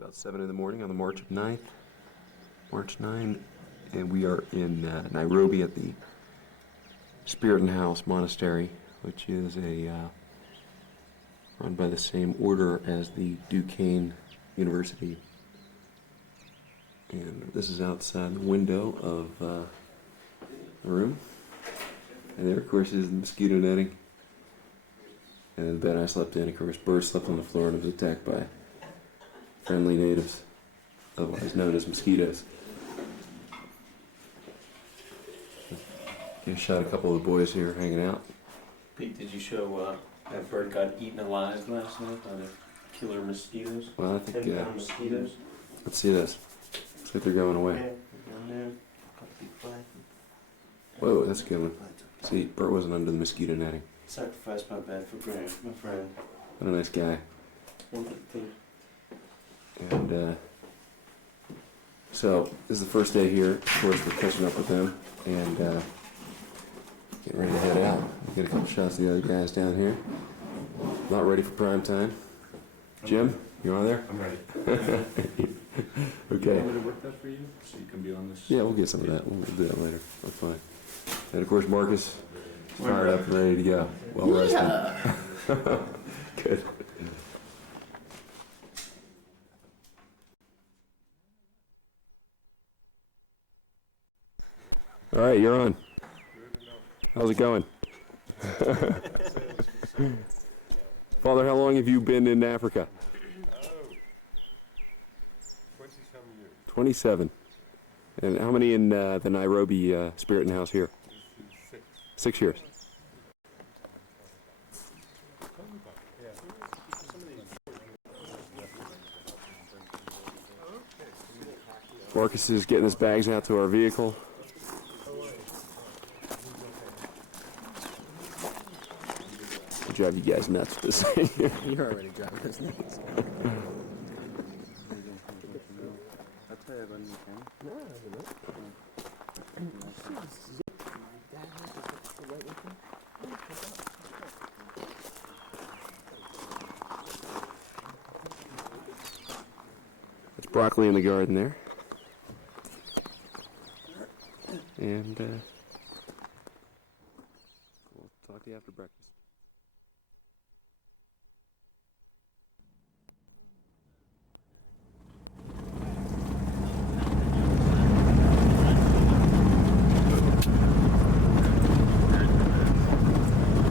About 7 in the morning on the March 9th, and we are in Nairobi at the Spirit and House Monastery, which is run by the same order as the Duquesne University. And this is outside the window of the room. And there, of course, is the mosquito netting. And the bed I slept in, of course, Bert slept on the floor and was attacked by friendly natives, otherwise known as mosquitoes. You shot a couple of the boys here hanging out. Pete, did you show that Bert got eaten alive last night by the killer mosquitoes? Well, I think, 10-pound mosquitoes. Let's see this. Looks like they're going away. Yeah, down there. Got to be flat. Whoa, that's a good one. See, Bert wasn't under the mosquito netting. Sacrificed my bed for Graham, my friend. What a nice guy. And so this is the first day here. Of course, we're catching up with them and getting ready to head out. We'll get a couple shots of the other guys down here. Not ready for prime time. Jim, you on there? I'm ready. Okay. You want me to work that for you so you can be on this? Yeah, we'll get some of that. We'll do that later. That's fine. And of course, Marcus is fired up and ready to go. Well rested. Good. All right, you're on. How's it going? Father, how long have you been in Africa? 27 years. 27. And how many in the Nairobi Spirit and House here? 6 years. Marcus is getting his bags out to our vehicle. I'll drive you guys nuts with this thing. You're already driving us nuts. It's broccoli in the garden there. And we'll talk to you after breakfast.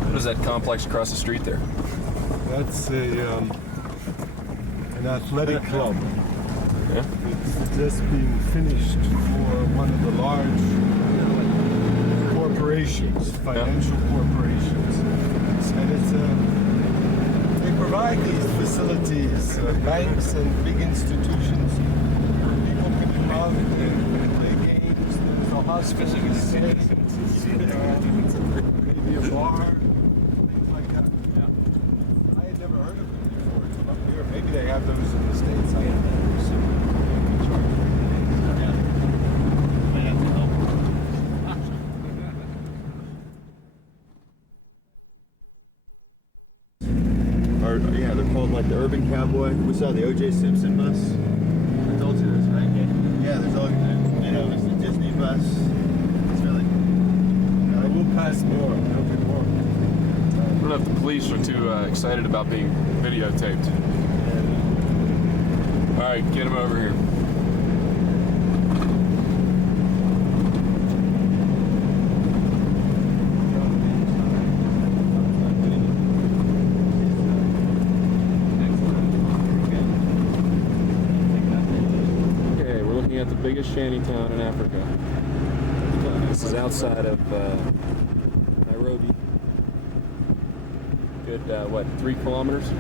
What is that complex across the street there? That's an athletic club. Yeah. It's just been finished for one of the large corporations, financial corporations. And they provide these facilities, banks and big institutions, where people can come out and play games. There's a hospital, maybe a bar, things like that. I had never heard of them before until up here. Maybe they have those in the States. I have never seen. Yeah, they're called like the Urban Cowboy. We saw the O.J. Simpson bus. I told you this, right? Yeah, there's all, it's the Disney bus. It's really. We'll pass more. There'll be more. I don't know if the police are too excited about being videotaped. All right, get him over here. Okay, we're looking at the biggest shanty town in Africa. This is outside of Nairobi. Good, 3 kilometers?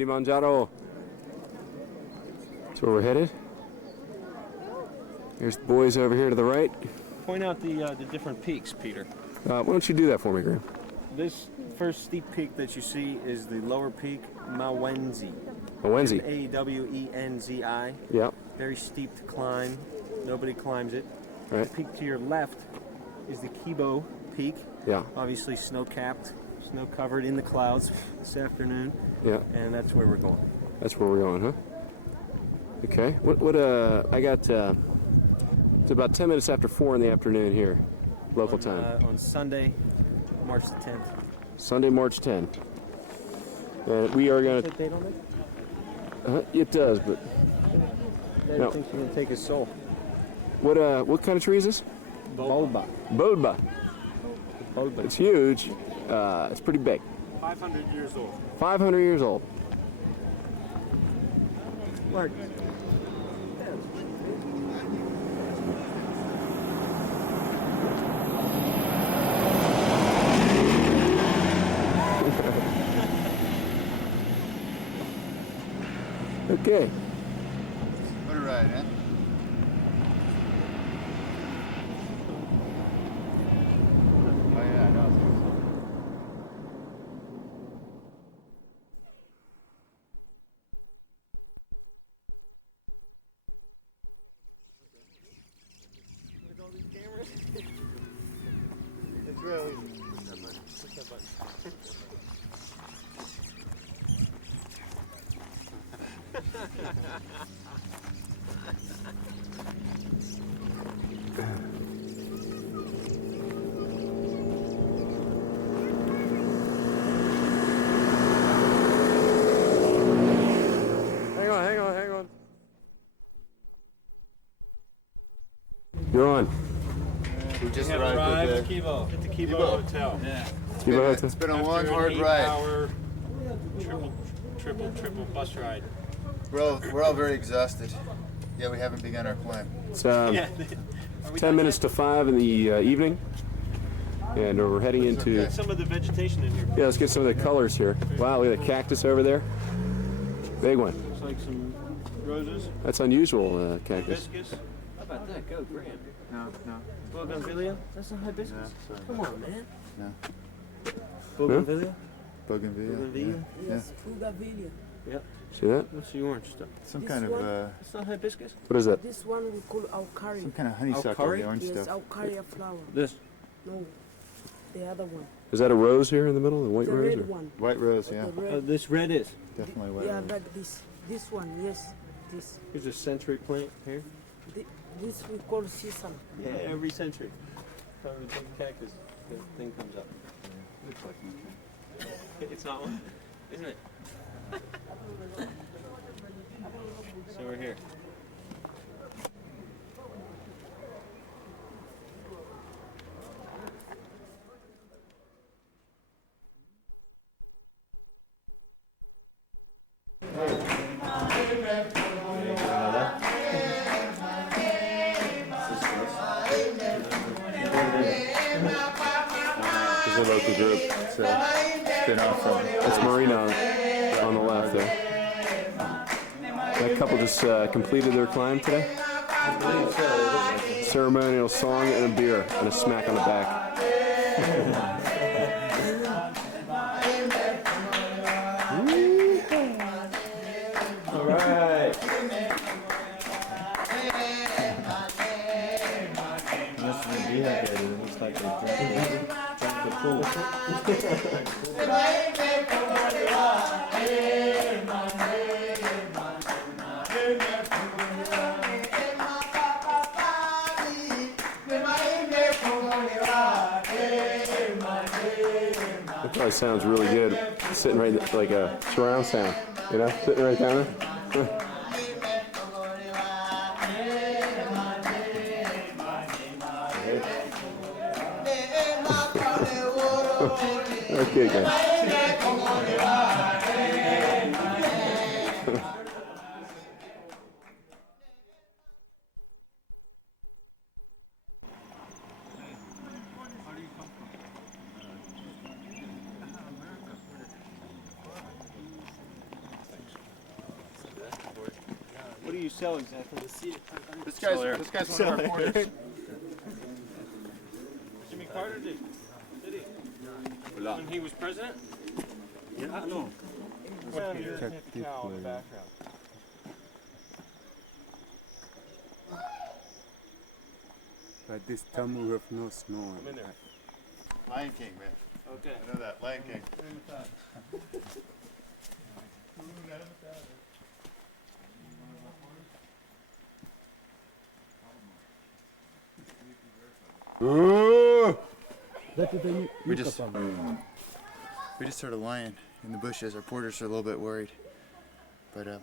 Kilimanjaro. That's where we're headed. There's the boys over here to the right. Point out the different peaks, Peter. Why don't you do that for me, Graham? This first steep peak that you see is the lower peak, Mawenzi. Mawenzi. Awenzi. Yeah. Very steep to climb. Nobody climbs it. Right. The peak to your left is the Kibo Peak. Yeah. Obviously snow-capped, snow-covered in the clouds this afternoon. Yeah. And that's where we're going. That's where we're going, huh? Okay. I got, it's about 10 minutes after 4 in the afternoon here, local time. On Sunday, March the 10th. Sunday, March 10. And we are going Does that date on it? it does, but Daddy No. thinks you're going to take his soul. what kind of tree is this? Bulba. Bodba. Bulba. It's huge. It's pretty big. 500 years old. 500 years old. Mark. Okay. What a ride, huh? Oh yeah, I know. It's really Hang on. You're on. we just arrived at the Kibo. At the Kibo Kibo. Hotel. Yeah. Keep it It's been a long, hard ride. Hour triple bus ride. We're all very exhausted. Yeah, we haven't begun our climb. It's Are we 10 done minutes to 5 in the evening, and we're heading into. okay. yet? Some of the vegetation in here. Yeah, let's get some of the colors here. Wow, look at the cactus over there. Big one. Looks like some roses. That's unusual cactus. Hibiscus. How about that? Go, Graham. No. Bougainvillea? That's not hibiscus. Come on, man. No. Bougainvillea? Bougainvillea. Bougainvillea? Yes, Bougainvillea. Yep. See that? What's the orange stuff? Some This kind of one? It's not hibiscus? What is that? This one we call Aucaria. some kind of honeysuckle, curry? the orange Yes, stuff. Aucaria flower. This. No, the other one. Is that a rose here in the middle? The white The rose? red Or? one. White rose, yeah. The red. This red is. Definitely white Yeah, rose. like this. This one, yes. This. Here's a century plant here. This we call sesame. Yeah, every century. Time we take a cactus, the thing comes up. Looks like It's not one, isn't it? So we're here. This is a local group. it's a spin-off from. It's Marina on the left there. That couple just completed their climb today. Ceremonial song and a beer and a smack on the back. All right. This is dehydrated. It looks like they drank the pool. That probably sounds really good. Sitting right like a surround sound, you know, sitting right down there. Okay, guys. What do you sell exactly? This guy's one of our porters. Jimmy Carter did he? When he was president? Yeah, no. Check the cow in the background. But this time we have no snow. I'm in there. Lion King, man. Okay. I know that. Lion King. We just heard a lion in the bushes. Our porters are a little bit worried, but you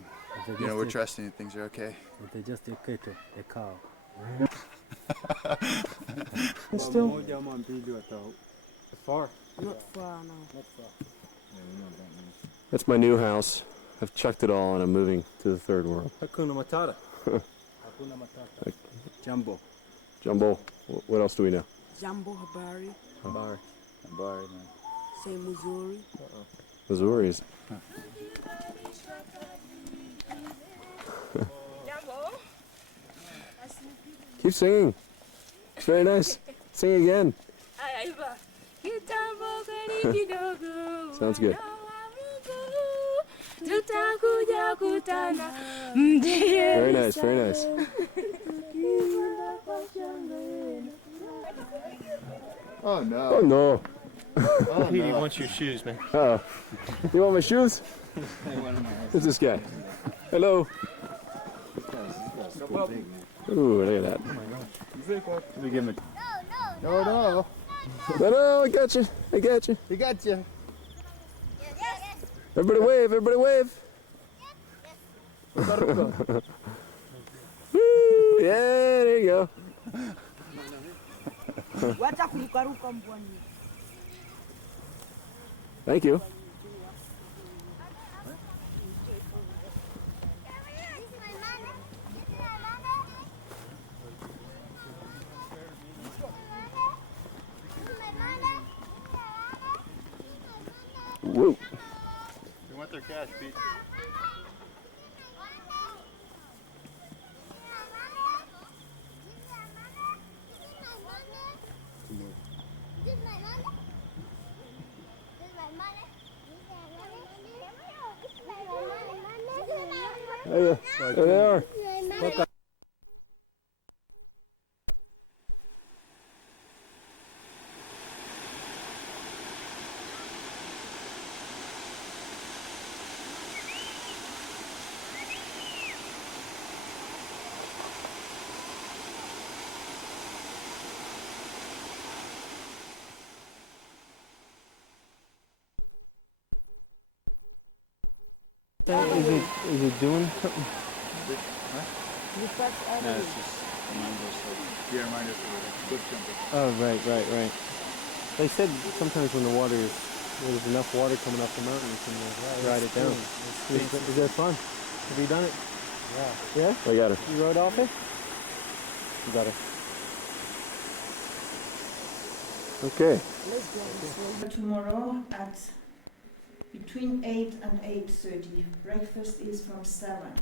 know, we're trusting that things are okay. They just equate a cow. Still Far. not far now. That's my new house. I've chucked it all and I'm moving to the third world. Hakuna Matata. Jumbo. Jumbo, what else do we know? Jambo Habari, Habari. say Missouri. Missouri is. Keep singing. It's very nice. Sing again. Sounds good. Very nice, very nice. Oh no. Oh no. He wants your shoes, man. You want my shoes? Who's this guy? Hello. Ooh, look at that. We give him No, no. No, I got you. I got you. He got you. Everybody wave, everybody wave. Woo, yeah, there you go. Wacha kurukaruka mbwani. Thank you. Woo. They want their cash, Pete. There they are. Is it doing something? No, it's just reminders. Be a reminder for the cliff jumping. Oh, right. They said sometimes when there's enough water coming up the mountain, you can ride it down. Is that fun? Have you done it? Yeah. I got her. You rode off it? You got her. Okay. Tomorrow at between 8 and 8:30. Breakfast is from 7.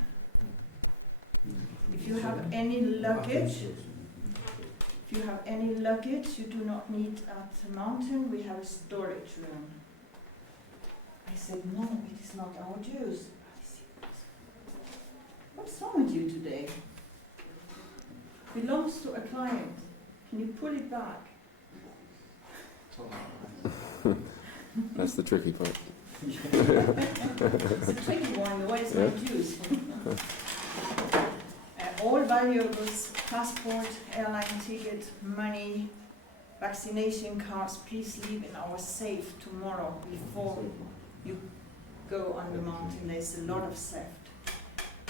If you have any luggage, you do not need at the mountain. We have a storage room. I said, no, it is not our juice. What's wrong with you today? Belongs to a client. Can you pull it back? That's the tricky part. It's a tricky one. Where's my juice? All valuables, passport, airline ticket, money, vaccination cards, please leave in our safe tomorrow before you go on the mountain. There's a lot of theft.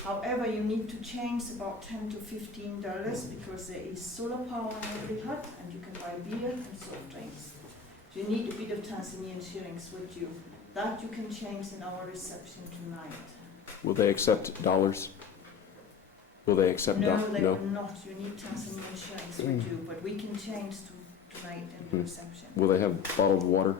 However, you need to change about $10 to $15 because there is solar power in every hut and you can buy beer and soft drinks. So you need a bit of Tanzanian shillings with you. That you can change in our reception tonight. Will they accept dollars? Will they accept No, dollars? they will not. You need Tanzanian shillings with you, but we can change tonight in the reception. Will they have bottled water?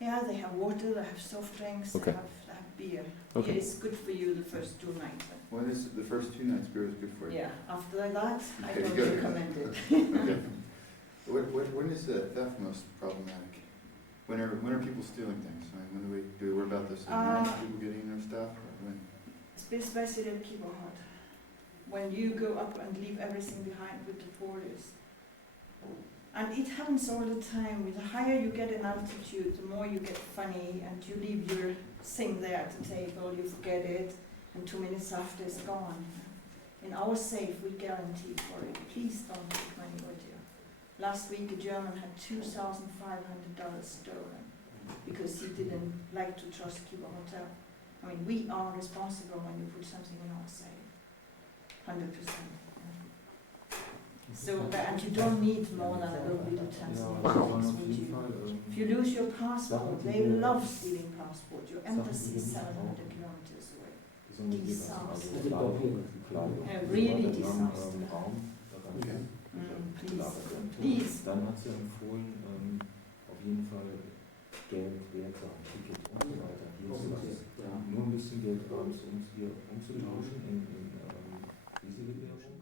Yeah, they have water, they have soft drinks, Okay. they have beer. Okay. It's good for you the first 2 nights. When is the first 2 nights beer is good for you? Yeah, after that, I Okay, don't good. recommend it. Okay. When is the theft most problematic? When are people stealing things? I mean, when do we worry about this at night, people getting their stuff? Or when? Especially at Kilimanjaro. When you go up and leave everything behind with the porters. And it happens all the time. The higher you get in altitude, the more you get funny, and you leave your thing there at the table, you forget it, and 2 minutes after it's gone. In our safe, we guarantee for it. Please don't take money with you. Last week, a German had $2,500 stolen because he didn't like to trust Cuba Hotel. I mean, we are responsible when you put something in our safe. 100%. So, and you don't need more than a little bit of Tanzania with you. If you lose your passport, they love stealing passport. Your embassy is 700 kilometers away. Disaster. Really disaster. Please, please. Dann hat sie empfohlen, auf jeden Fall Geld, Wertsachen, Tickets und so weiter. Nur ein bisschen Geld abends, um es hier umzutauschen in riesige Währung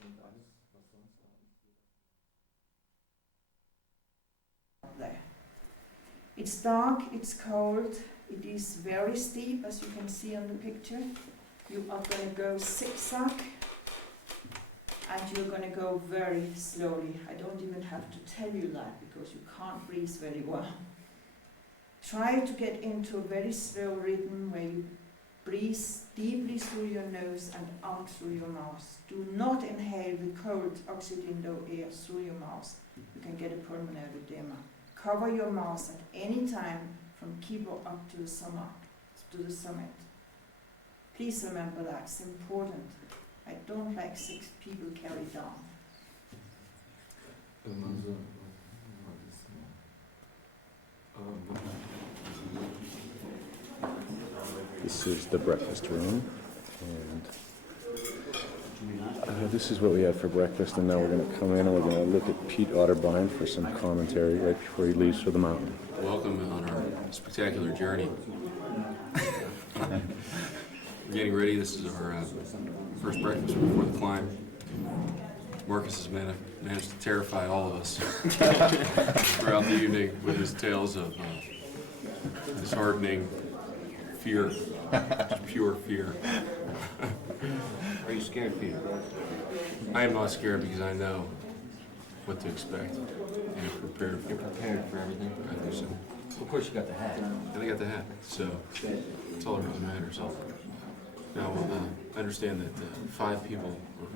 und alles, was sonst da ist. There. It's dark, it's cold, it is very steep, as you can see on the picture. You are going to go zigzag. And you're going to go very slowly. I don't even have to tell you that because you can't breathe very well. Try to get into a very slow rhythm where you breathe deeply through your nose and out through your mouth. Do not inhale the cold oxygen-low air through your mouth. You can get a pulmonary edema. Cover your mouth at any time from Kibo up to the summit. Please remember that, it's important. I don't like 6 people carried down. This is the breakfast room, and this is what we have for breakfast, and now we're going to come in and we're going to look at Pete Otterbein for some commentary right before he leaves for the mountain. Welcome on our spectacular journey. We're getting ready. This is our first breakfast before the climb. Marcus has managed to terrify all of us throughout the evening with his tales of disheartening fear, just pure fear. Are you scared, Peter? I am not scared because I know what to expect and I'm prepared. You're prepared for everything? I think so. Of course you got the hat. And I got the hat, so that's all that really matters. Now, I understand that 5 people, or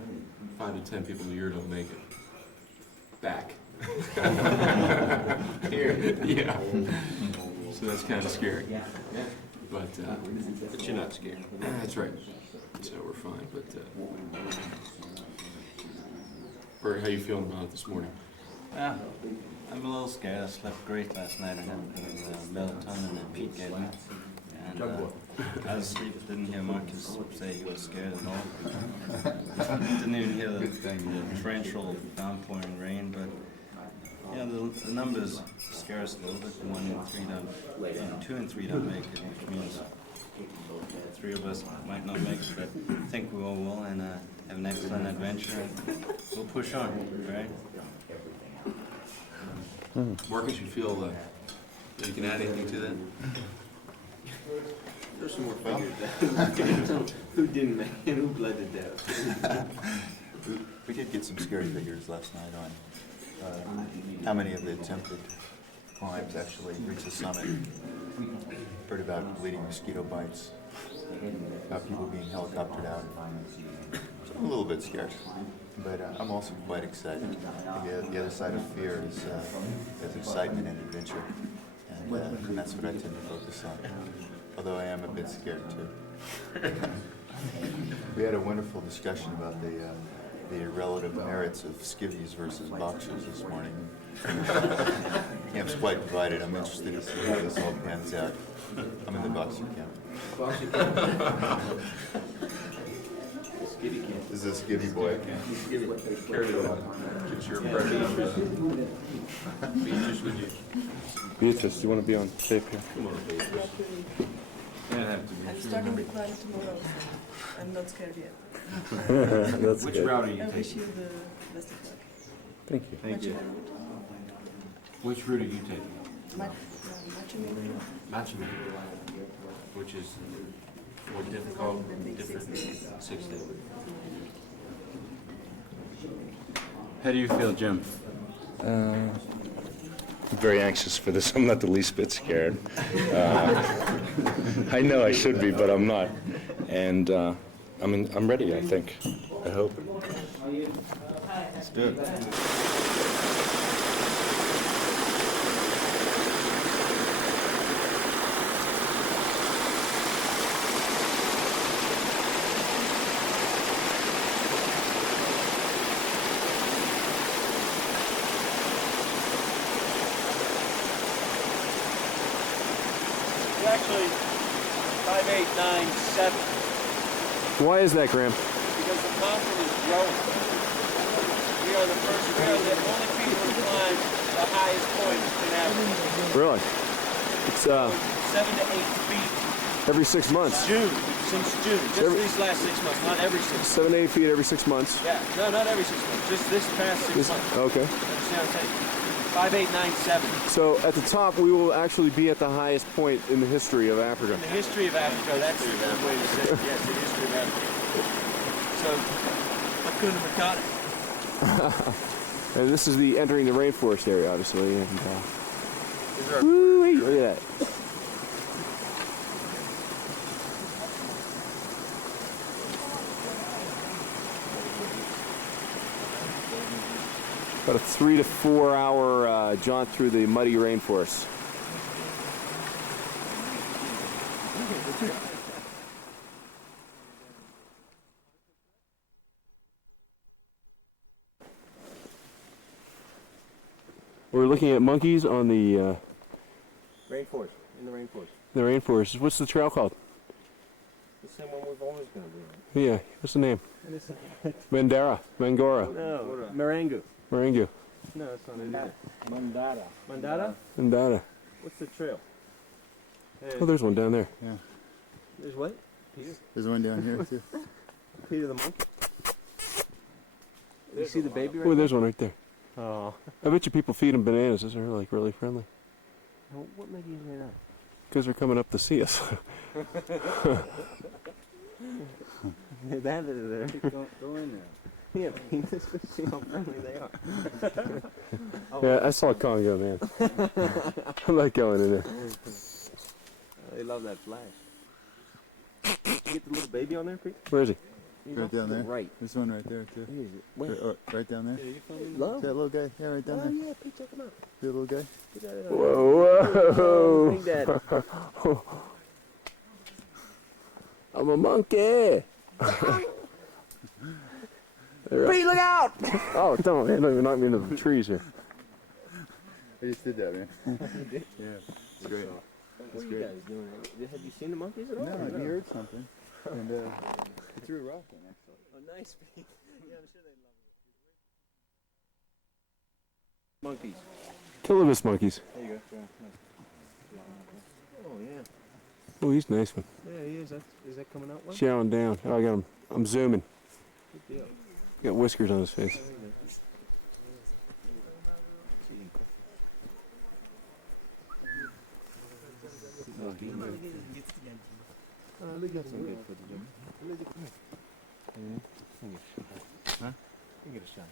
5 to 10 people a year don't make it back. Here? Yeah. So that's kind of scary. Yeah. But you're not scared. That's right. So we're fine. But Bert, how you feeling about it this morning? I'm a little scared. I slept great last night. I had melatonin that Pete gave me. And I was asleep, didn't hear Marcus say he was scared at all. Didn't even hear the torrential downpouring rain, but the numbers scare us a little bit. 1 in 3 don't, 2 and 3 don't make it, which means 3 of us might not make it, but I think we all will, and have an excellent adventure, and we'll push on, right? Marcus, you feel that you can add anything to that? There's some more figures. Who didn't make it? Who bled to death? We did get some scary figures last night on how many of the attempted climbs actually reach the summit. Heard about bleeding mosquito bites, about people being helicoptered out. So I'm a little bit scared, but I'm also quite excited. The other side of fear is excitement and adventure, and that's what I tend to focus on. Although I am a bit scared too. We had a wonderful discussion about the relative merits of skivvies versus boxers this morning. The camp's quite divided. I'm interested to see how this all pans out. I'm in the boxer camp. Boxer camp. Skivvy camp. This is a skivvy boy. Carry it on. Get your impression of Beatrice with you. Beatrice, do you want to be on tape here? Come on, Beatrice. I'm starting the climb tomorrow, so I'm not scared yet. That's Which good. route are you I wish taking? you the best of luck. Thank you. Thank you. Which route are you taking? Machu Picchu. Machu Picchu, which is more difficult, different 6 days. How do you feel, Jim? I'm very anxious for this. I'm not the least bit scared. I know I should be, but I'm not. And I'm ready, I think. I hope. Let's do it. Actually, 5897, Why is that, Graham? because the mountain is growing. We are the only people to climb the highest point in Africa. Really? It's 7 to 8 feet. every 6 months. Since June. Just these last 6 months, not every 6 months. 7 to 8 feet every 6 months. Yeah, no, not every 6 months. Just this past 6 months. Okay. Understand what I'm saying? 5897. So at the top, we will actually be at the highest point in the history of Africa. In the history of Africa, that's the good way to say it. Yes, the history of Africa. So, Hakuna Matata. And this is the entering the rainforest area, obviously. And Is there a woo-wee, look at that. About a 3 to 4 hour jaunt through the muddy rainforest. We're looking at monkeys on the Rainforest. In the rainforest. rainforest. What's the trail called? The same one we've always been doing. Yeah, what's the name? Mangora. No, Marangu. Marangu. No, that's not it either. Mandara. Mandara. What's the trail? Oh, there's one down there. Yeah. There's what? Peter? There's one down here too. Peter the monkey. You see the baby right Oh, there's one right there. Oh. I bet you people feed them bananas. Those are like really friendly. What made you say that? Because they're coming up to see us. That is there. Go in there. Yeah, penis. See how friendly they are. Yeah, I saw Congo, man. I like going in there. They love that flash. You get the little baby on there, Pete? Where is he? Right down there. Right. There's one right there too. Right down there. Low? That little guy. Yeah, right down there. Yeah, Pete, check him out. The little guy. Whoa, Big Daddy. I'm a monkey. Pete, look out! Oh, don't even knock me into the trees here. I just did that, man. Yeah, it's great. What are you guys doing? Have you seen the monkeys at all? No, he heard something, and he threw a rock in actually. Oh, nice, Pete. Yeah, I'm sure they love it. Monkeys. Kilobus monkeys. There you go. Oh, yeah. Oh, he's a nice one. Yeah, he is. Is that coming out well? Chowing down. Oh, I got him. I'm zooming. Good deal. Got whiskers on his face. They got some good footage. Huh? You get a shot.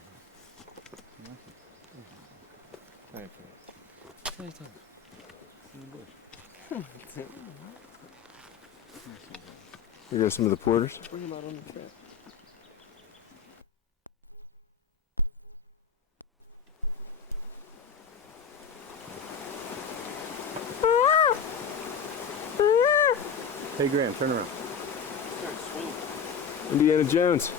Here go some of the porters. Bring him out on the trip. Hey, Graham, turn around. Start swinging. Indiana Jones.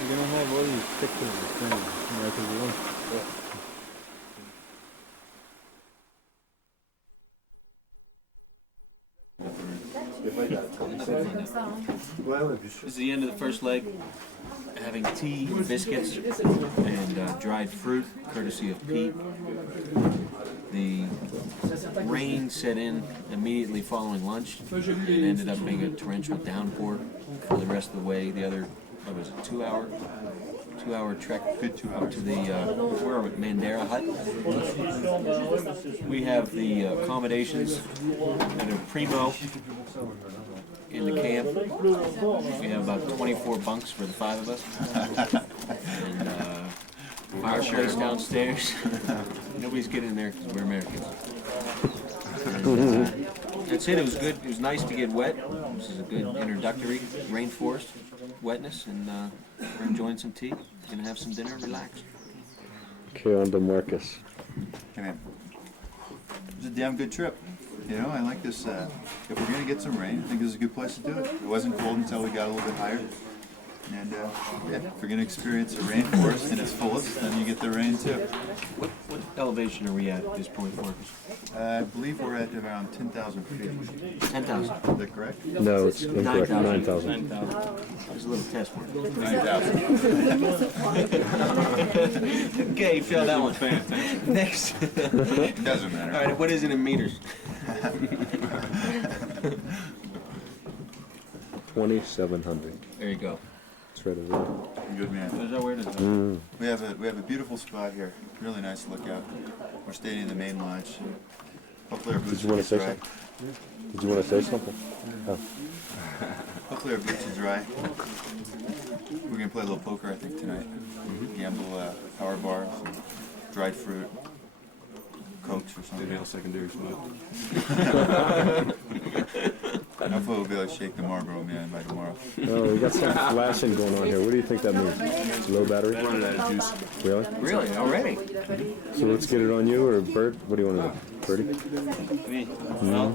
You're gonna have all these pictures of things. Like the one. This is the end of the first leg. Having tea, biscuits, and dried fruit, courtesy of Pete. The rain set in immediately following lunch. It ended up being a torrential downpour for the rest of the way. The other, what was it, 2-hour trek, good 2 hours to the where are we? Mandara hut. We have the accommodations that are primo in the camp. We have about 24 bunks for the 5 of us. And fireplace downstairs. Nobody's getting in there because we're Americans. And, that's it. It was good. It was nice to get wet. This is a good introductory rainforest wetness, and we're enjoying some tea. Gonna have some dinner, relax. Okay, on to Marcus. Hey man, it was a damn good trip. You know, I like this. If we're gonna get some rain, I think this is a good place to do it. It wasn't cold until we got a little bit higher. And yeah, if we're gonna experience a rainforest in its fullest, then you get the rain too. What elevation are we at this point, Marcus? I believe we're at around 10,000 feet. 10,000. Is that correct? No, it's incorrect. 9,000. 9,000. There's a little test work. 9,000. Okay, you failed that one. Next. Doesn't matter. All right, what is it in meters? 2,700. There you go. It's right over there. Good man. Is that where it is? We have a beautiful spot here. Really nice lookout. We're staying in the main lodge. Hopefully our boots Did you want to say dry. something? Did you want to say something? Oh. Hopefully our boots are dry. We're gonna play a little poker, I think, tonight. Gamble power bars, dried fruit, cokes or something. Maybe I'll secondary smoke. Hopefully we'll be able to shake the Marlboro Man by tomorrow. Oh, we got some flashing going on here. What do you think that means? It's low battery? Running out of juice. Really? Really? Already? So let's get it on you or Bert? What do you want to do? Bertie? Me? Well,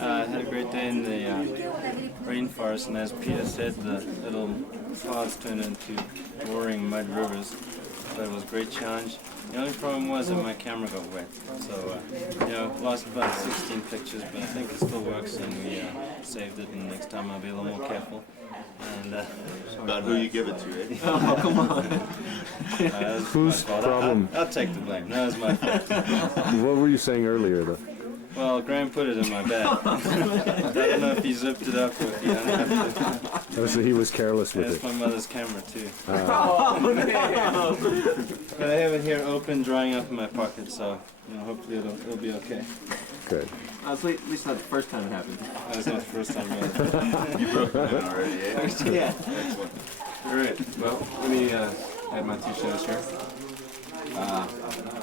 I had a great day in the rainforest, and as Peter said, the little ponds turned into roaring mud rivers. But it was a great challenge. The only problem was that my camera got wet. So, lost about 16 pictures, but I think it still works, and we saved it, and next time I'll be a little more careful. And, About who you give it to, eh? Oh, come on. Whose problem? I'll take the blame. That was my fault. What were you saying earlier, though? Well, Graham put it in my bag. I don't know if he zipped it up or if he unzipped it. Oh, so he was careless with That's it. my mother's camera, too. Oh, no. But I have it here open, drying up in my pocket, so hopefully it'll be okay. Good. At least not the first time it happened. That's not the first time either. You broke it already, eh? Yeah. Excellent. All right. Well, let me add my 2 cents here.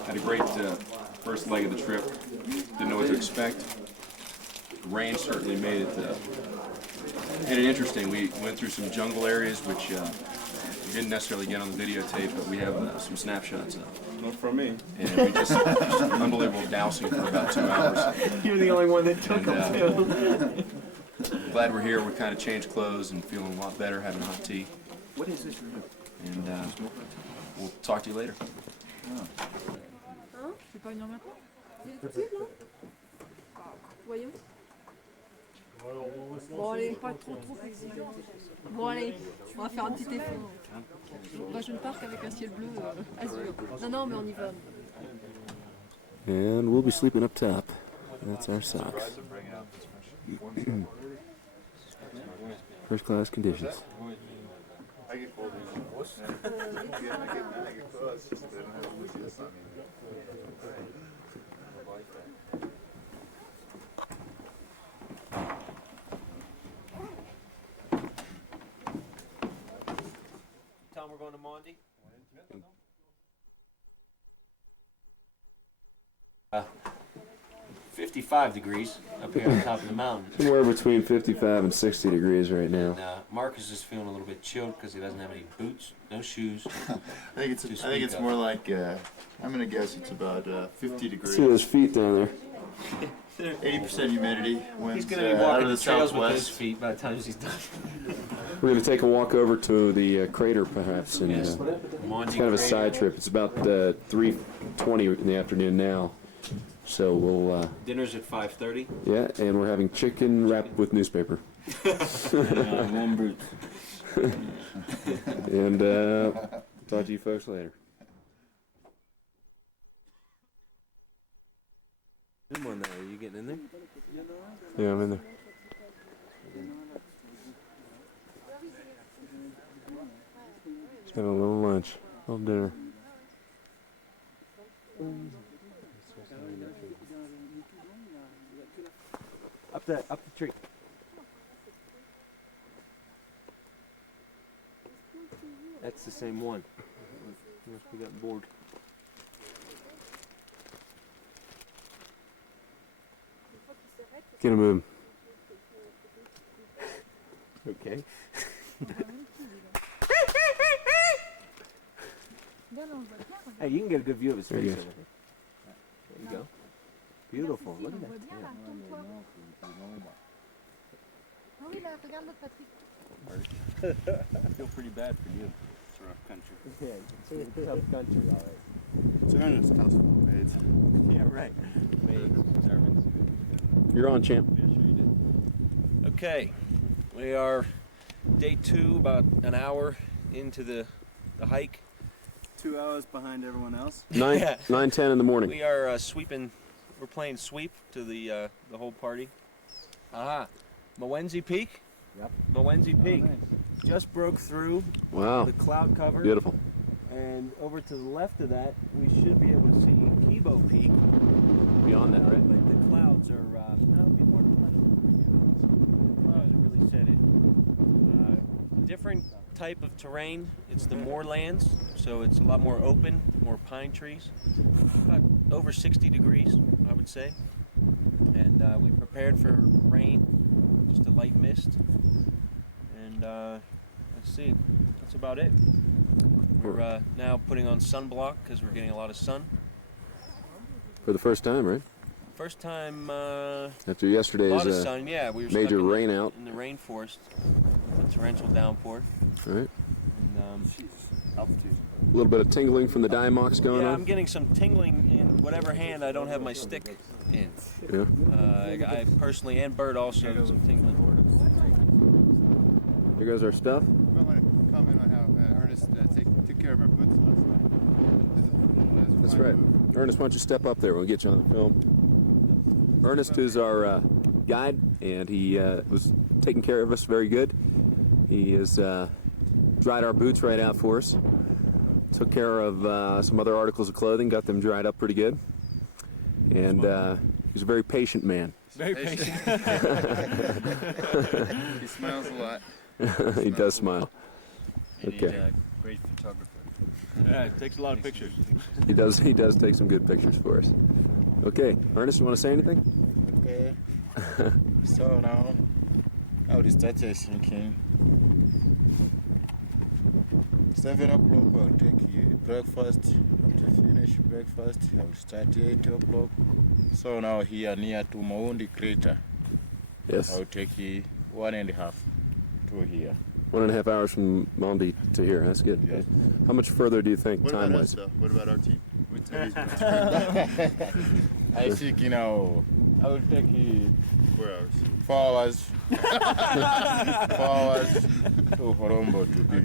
Had a great first leg of the trip. Didn't know what to expect. The rain certainly made it interesting. We went through some jungle areas, which didn't necessarily get on the videotape, but we have some snapshots of. Not from me. And we just unbelievable dousing for about 2 hours. You're the only one that took them, too. Glad we're here. We kind of changed clothes and feeling a lot better, having hot tea. What is this? And we'll talk to you later. C'est pas une heure maintenant? Il est tout là? Voyons. Bon allez, pas trop exigeant. Bon allez, on va faire un petit effort. Moi je ne pars qu'avec un ciel bleu azur. Non, mais on y va. And we'll be sleeping up top. That's our socks. First class conditions. I get cold. I get cold. It's just that I don't have this on me. Tom, we're going to Mondi? 55 degrees up here on top of the mountain. Somewhere between 55 and 60 degrees right now. And, Marcus is feeling a little bit chilled because he doesn't have any boots, no shoes. I think it's more like I'm gonna guess it's about 50 degrees. See those feet down there. 80% humidity. Winds, He's gonna be out walking of the trails with southwest. his feet by the time he's done. We're going to take a walk over to the crater, perhaps, and Yes. it's Monji kind of a crater. side trip. It's about 3:20 in the afternoon now, so we'll. Dinner's at 5:30. Yeah, and we're having chicken wrapped with newspaper. Warm brute. And talk to you folks later. Come on now, are you getting in there? Yeah, I'm in there. Just having a little lunch, a little dinner. Up the tree. That's the same one. Must be got bored. Get him moving. Okay. Hey, you can get a good view of his There face you over go. there. There you go. Beautiful. Look at that tail. I feel pretty bad for you. It's a rough country. Yeah, it's a tough country, all right. It's Ernest house full of maids. Yeah, right. You're on, champ. Yeah, sure you did. Okay, we are day 2, about an hour into the hike. 2 hours behind everyone else. 9:10 in the morning. We are sweeping. We're playing sweep to the whole party. Aha, Mawenzi Peak. Yep. Mawenzi Peak. Just broke through Wow. the cloud cover. Beautiful. And over to the left of that, we should be able to see Kibo Peak. Beyond that, right? But the clouds are no, it'd be more than the clouds are really set in. Different type of terrain. It's the moorlands, so it's a lot more open, more pine trees. About over 60 degrees, I would say. And we prepared for rain, just a light mist. And let's see, that's about it. We're now putting on sunblock because we're getting a lot of sun. For the first time, right? First time After yesterday's a lot of sun, yeah. We were stuck major in rain out. in the rainforest, a torrential downpour. All right. And, Altitude. A little bit of tingling from the diamox going yeah, on. I'm getting some tingling in whatever hand I don't have my stick in. Yeah. I personally, and Bert also, some tingling. Here goes our stuff. I want to comment on how Ernest took care of our boots last night. That's right. Ernest, why don't you step up there? We'll get you on the film. Ernest is our guide, and he was taking care of us very good. He has dried our boots right out for us. Took care of some other articles of clothing, got them dried up pretty good. And he's a very patient man. Very patient. He smiles a lot. He does smile. And he's Okay. a great photographer. Yeah, it takes a lot of pictures. He does take some good pictures for us. Okay, Ernest, you want to say anything? Okay. So now, I will start thinking. 7 o'clock, I'll take you breakfast. After finish breakfast, I will start 8 o'clock. So now here near to Maundi crater. Yes. I will take you 1.5 to here. 1.5 hours from Mondi to here. That's good. Yes. How much further do you think, What about us, time-wise? though? What about our team? I think I will take you 4 hours. 4 hours. 4 hours to Horombo to be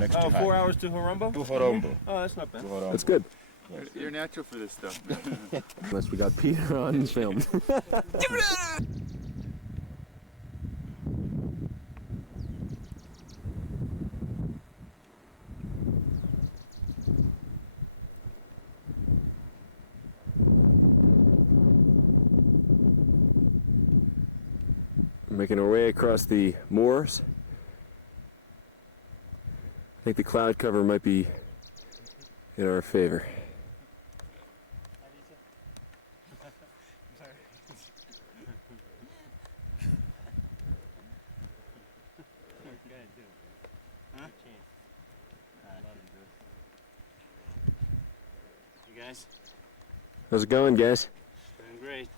next to 4 hours to Horombo? To Horombo. Oh, that's not bad. That's good. You're natural for this stuff. Unless we got Peter on film. Making our way across the moors. I think the cloud cover might be in our favor. You guys? How's it going, guys? Doing great.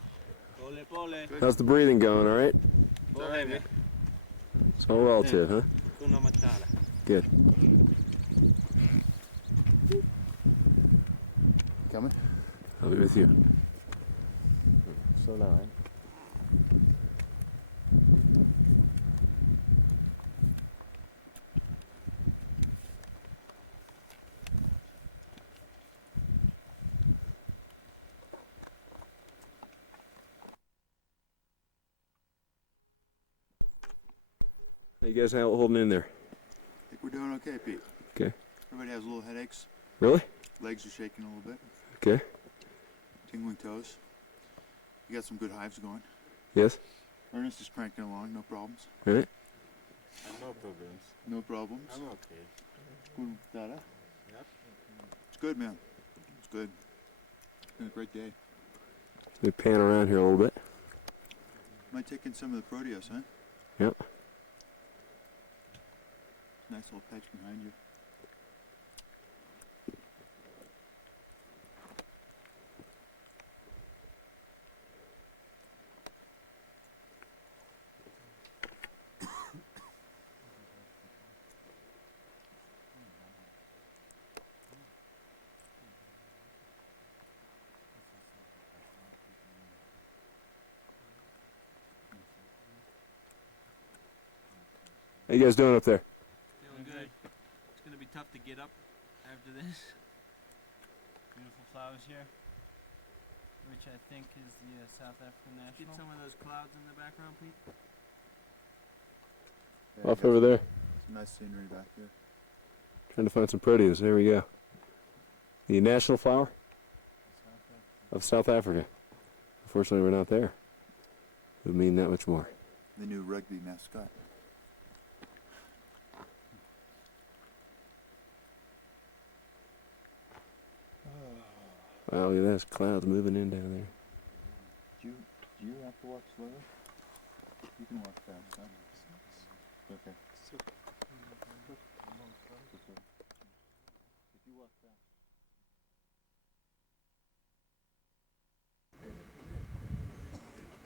Pole, pole. How's the breathing going, all right? Pole heavy. It's all relative, huh? Good. Coming? I'll be with you. So now, How you guys holding in there? I think we're doing okay, Pete. Okay. Everybody has little headaches. Really? Legs are shaking a little bit. Okay. Tingling toes. You got some good hives going. Yes? Ernest is cranking along, no problems. All right. No problems. No problems. I'm okay. Good, Dada? Yep. It's good, man. It's good. It's been a great day. We pan around here a little bit. Might take in some of the proteus, huh? Yep. Nice little patch behind you. How you guys doing up there? Feeling good. It's going to be tough to get up after this. Beautiful flowers here, which I think is the South African National. Get some of those clouds in the background, Pete. Yeah, Off over there. Some nice scenery back here. Trying to find some proteus. There we go. The national flower of South Africa. Unfortunately, we're not there. It would mean that much more. The new rugby mascot. Wow, look at those clouds moving in down there. Do you have to walk slower? You can walk fast, huh? Okay. If you walk fast.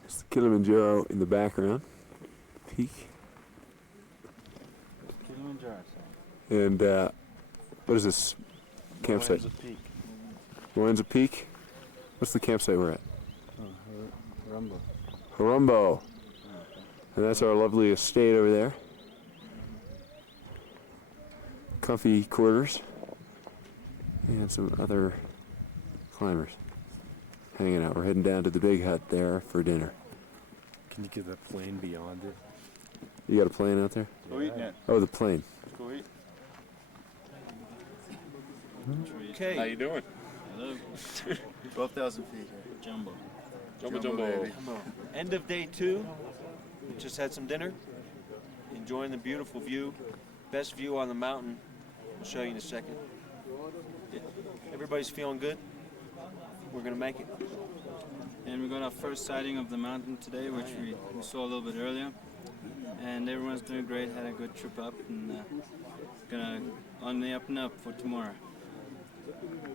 It's the Kilimanjaro in the background. Peak. Kilimanjaro. And what is this campsite? Lorenzo Peak. Lorenzo Peak? What's the campsite we're at? Rumble. Harumbo. And that's our lovely estate over there. Comfy quarters. And some other climbers hanging out. We're heading down to the big hut there for dinner. Can you get the plane beyond it? You got a plane out there? Go eat, Ned. Oh, the plane. Go eat. Okay. How you doing? Hello. 12,000 feet here. Jumbo. Jumbo. Baby. End of day 2. We just had some dinner. Enjoying the beautiful view. Best view on the mountain. I'll show you in a second. Yeah. Everybody's feeling good. We're going to make it. And we got our first sighting of the mountain today, which we saw a little bit earlier. And everyone's doing great. Had a good trip up, and gonna on the up and up for tomorrow.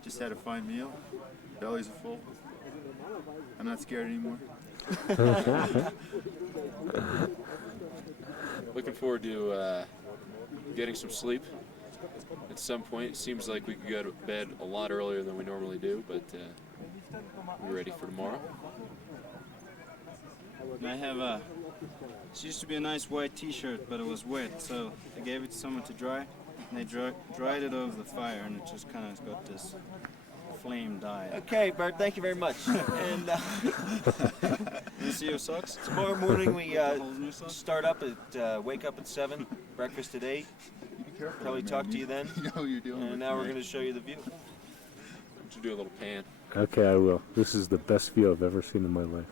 Just had a fine meal. Bellies are full. I'm not scared anymore. Looking forward to getting some sleep at some point. It seems like we could go to bed a lot earlier than we normally do, but we're ready for tomorrow. And I have this used to be a nice white t-shirt, but it was wet, so I gave it to someone to dry, and they dried it over the fire, and it just kind of got this flame dye. Okay, Bert, thank you very much. And you see your socks? Tomorrow morning we start up at, wake up at 7, breakfast at 8. Probably talk to you then. You know what you're doing. And now we're going to show you the view. Why don't you do a little pan? Okay, I will. This is the best view I've ever seen in my life.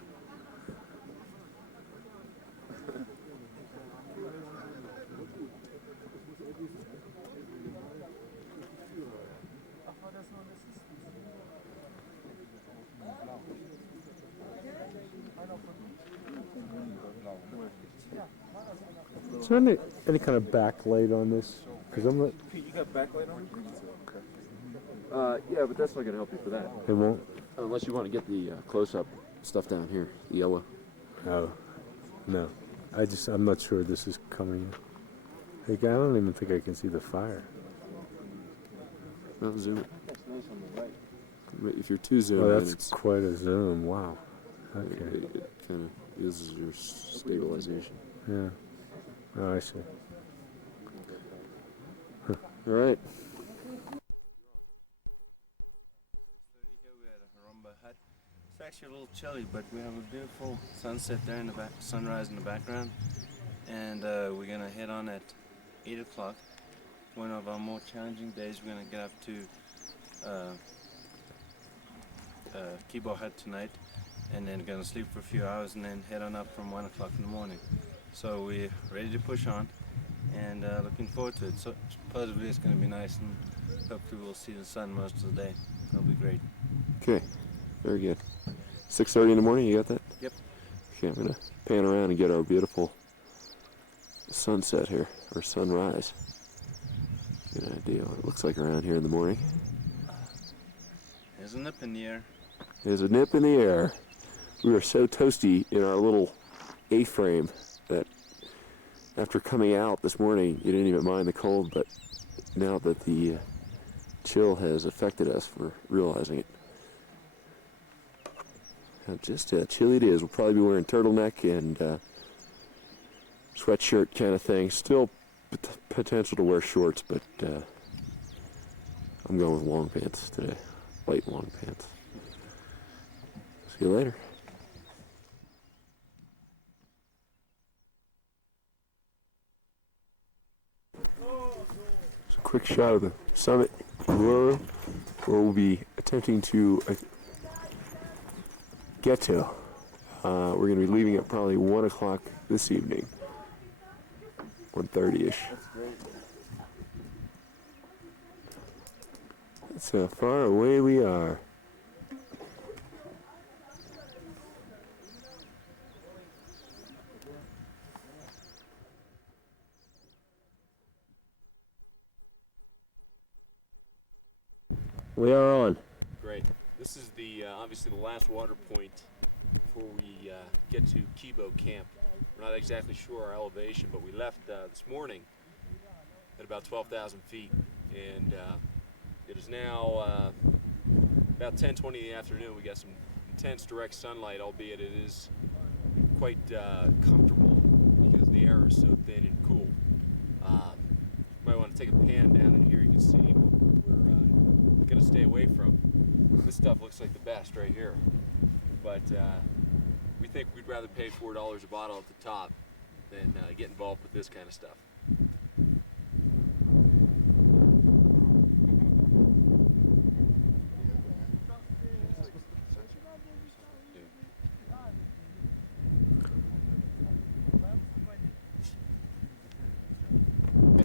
Is there any kind of backlight on this? Because I'm not. Pete, you got backlight on? Yeah, but that's not going to help you for that. It won't. Unless you want to get the close-up stuff down here, the yellow. Oh, no. I'm not sure this is coming. Like, I don't even think I can see the fire. I'll zoom it. That's nice on the right. But if you're too zoomed Oh, in, that's it's quite a zoom. Wow. it, Okay. it kind of uses your stabilization. Yeah. Oh, I see. All right. 6:30 here. We had a Harumba hut. It's actually a little chilly, but we have a beautiful sunset there in the back, sunrise in the background, and we're gonna head on at 8 o'clock. One of our more challenging days. We're gonna get up to Kibo Hut tonight, and then gonna sleep for a few hours, and then head on up from 1 o'clock in the morning. So we're ready to push on, and looking forward to it. So supposedly it's gonna be nice, and hopefully we'll see the sun most of the day. It'll be great. Okay. Very good. 6:30 in the morning. You got that? Yep. Okay. I'm gonna pan around and get our beautiful sunset here, or sunrise. Get an idea what it looks like around here in the morning. There's a nip in the air. There's a nip in the air. We were so toasty in our little A-frame that after coming out this morning, you didn't even mind the cold, but now that the chill has affected us, we're realizing it. How just chilly it is. We'll probably be wearing turtleneck and sweatshirt kind of thing. Still potential to wear shorts, but I'm going with long pants today. Light long pants. See you later. It's a quick shot of the summit where we'll be attempting to get to. We're going to be leaving at probably 1 o'clock this evening. 1:30-ish. That's great. That's how far away we are. We are on. Great. This is the obviously the last water point before we get to Kibo Camp. We're not exactly sure our elevation, but we left this morning at about 12,000 feet, and it is now about 10:20 in the afternoon. We got some intense direct sunlight, albeit it is quite comfortable because the air is so thin and cool. You might want to take a pan down in here. You can see what we're going to stay away from. This stuff looks like the best right here, but we think we'd rather pay $4 a bottle at the top than get involved with this kind of stuff.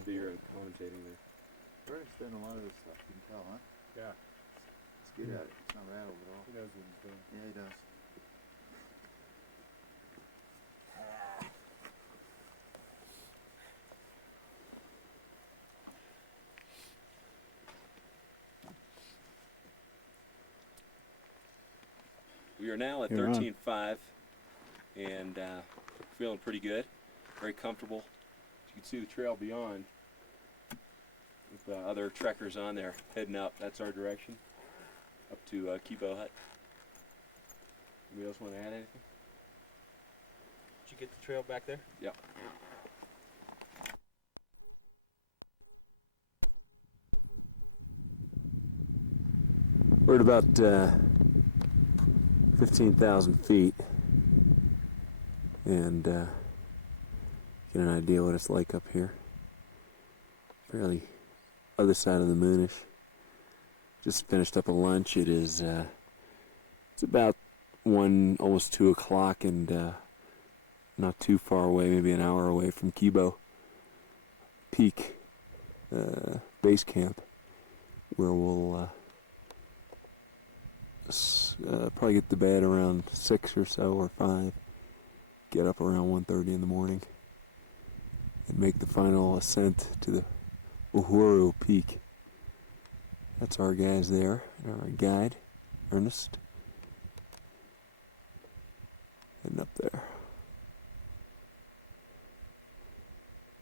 You're commentating there. Bert's done a lot of this stuff, you can tell, huh? Yeah. He's good at it. It's not rattled at all. He knows what he's doing. Yeah, he does. We are now at You're on. 13.5 and feeling pretty good, very comfortable. You can see the trail beyond with other trekkers on there heading up. That's our direction up to Kibo Hut. Anybody else want to add anything? Did you get the trail back there? Yep. We're at about 15,000 feet, and get an idea what it's like up here. Fairly other side of the moonish. Just finished up a lunch. It is it's about 1, almost 2 o'clock, and not too far away, maybe an hour away from Kibo Peak base camp, where we'll probably get to bed around 6 or so, or 5. Get up around 1:30 in the morning and make the final ascent to the Uhuru Peak. That's our guys there, and our guide, Ernest, heading up there.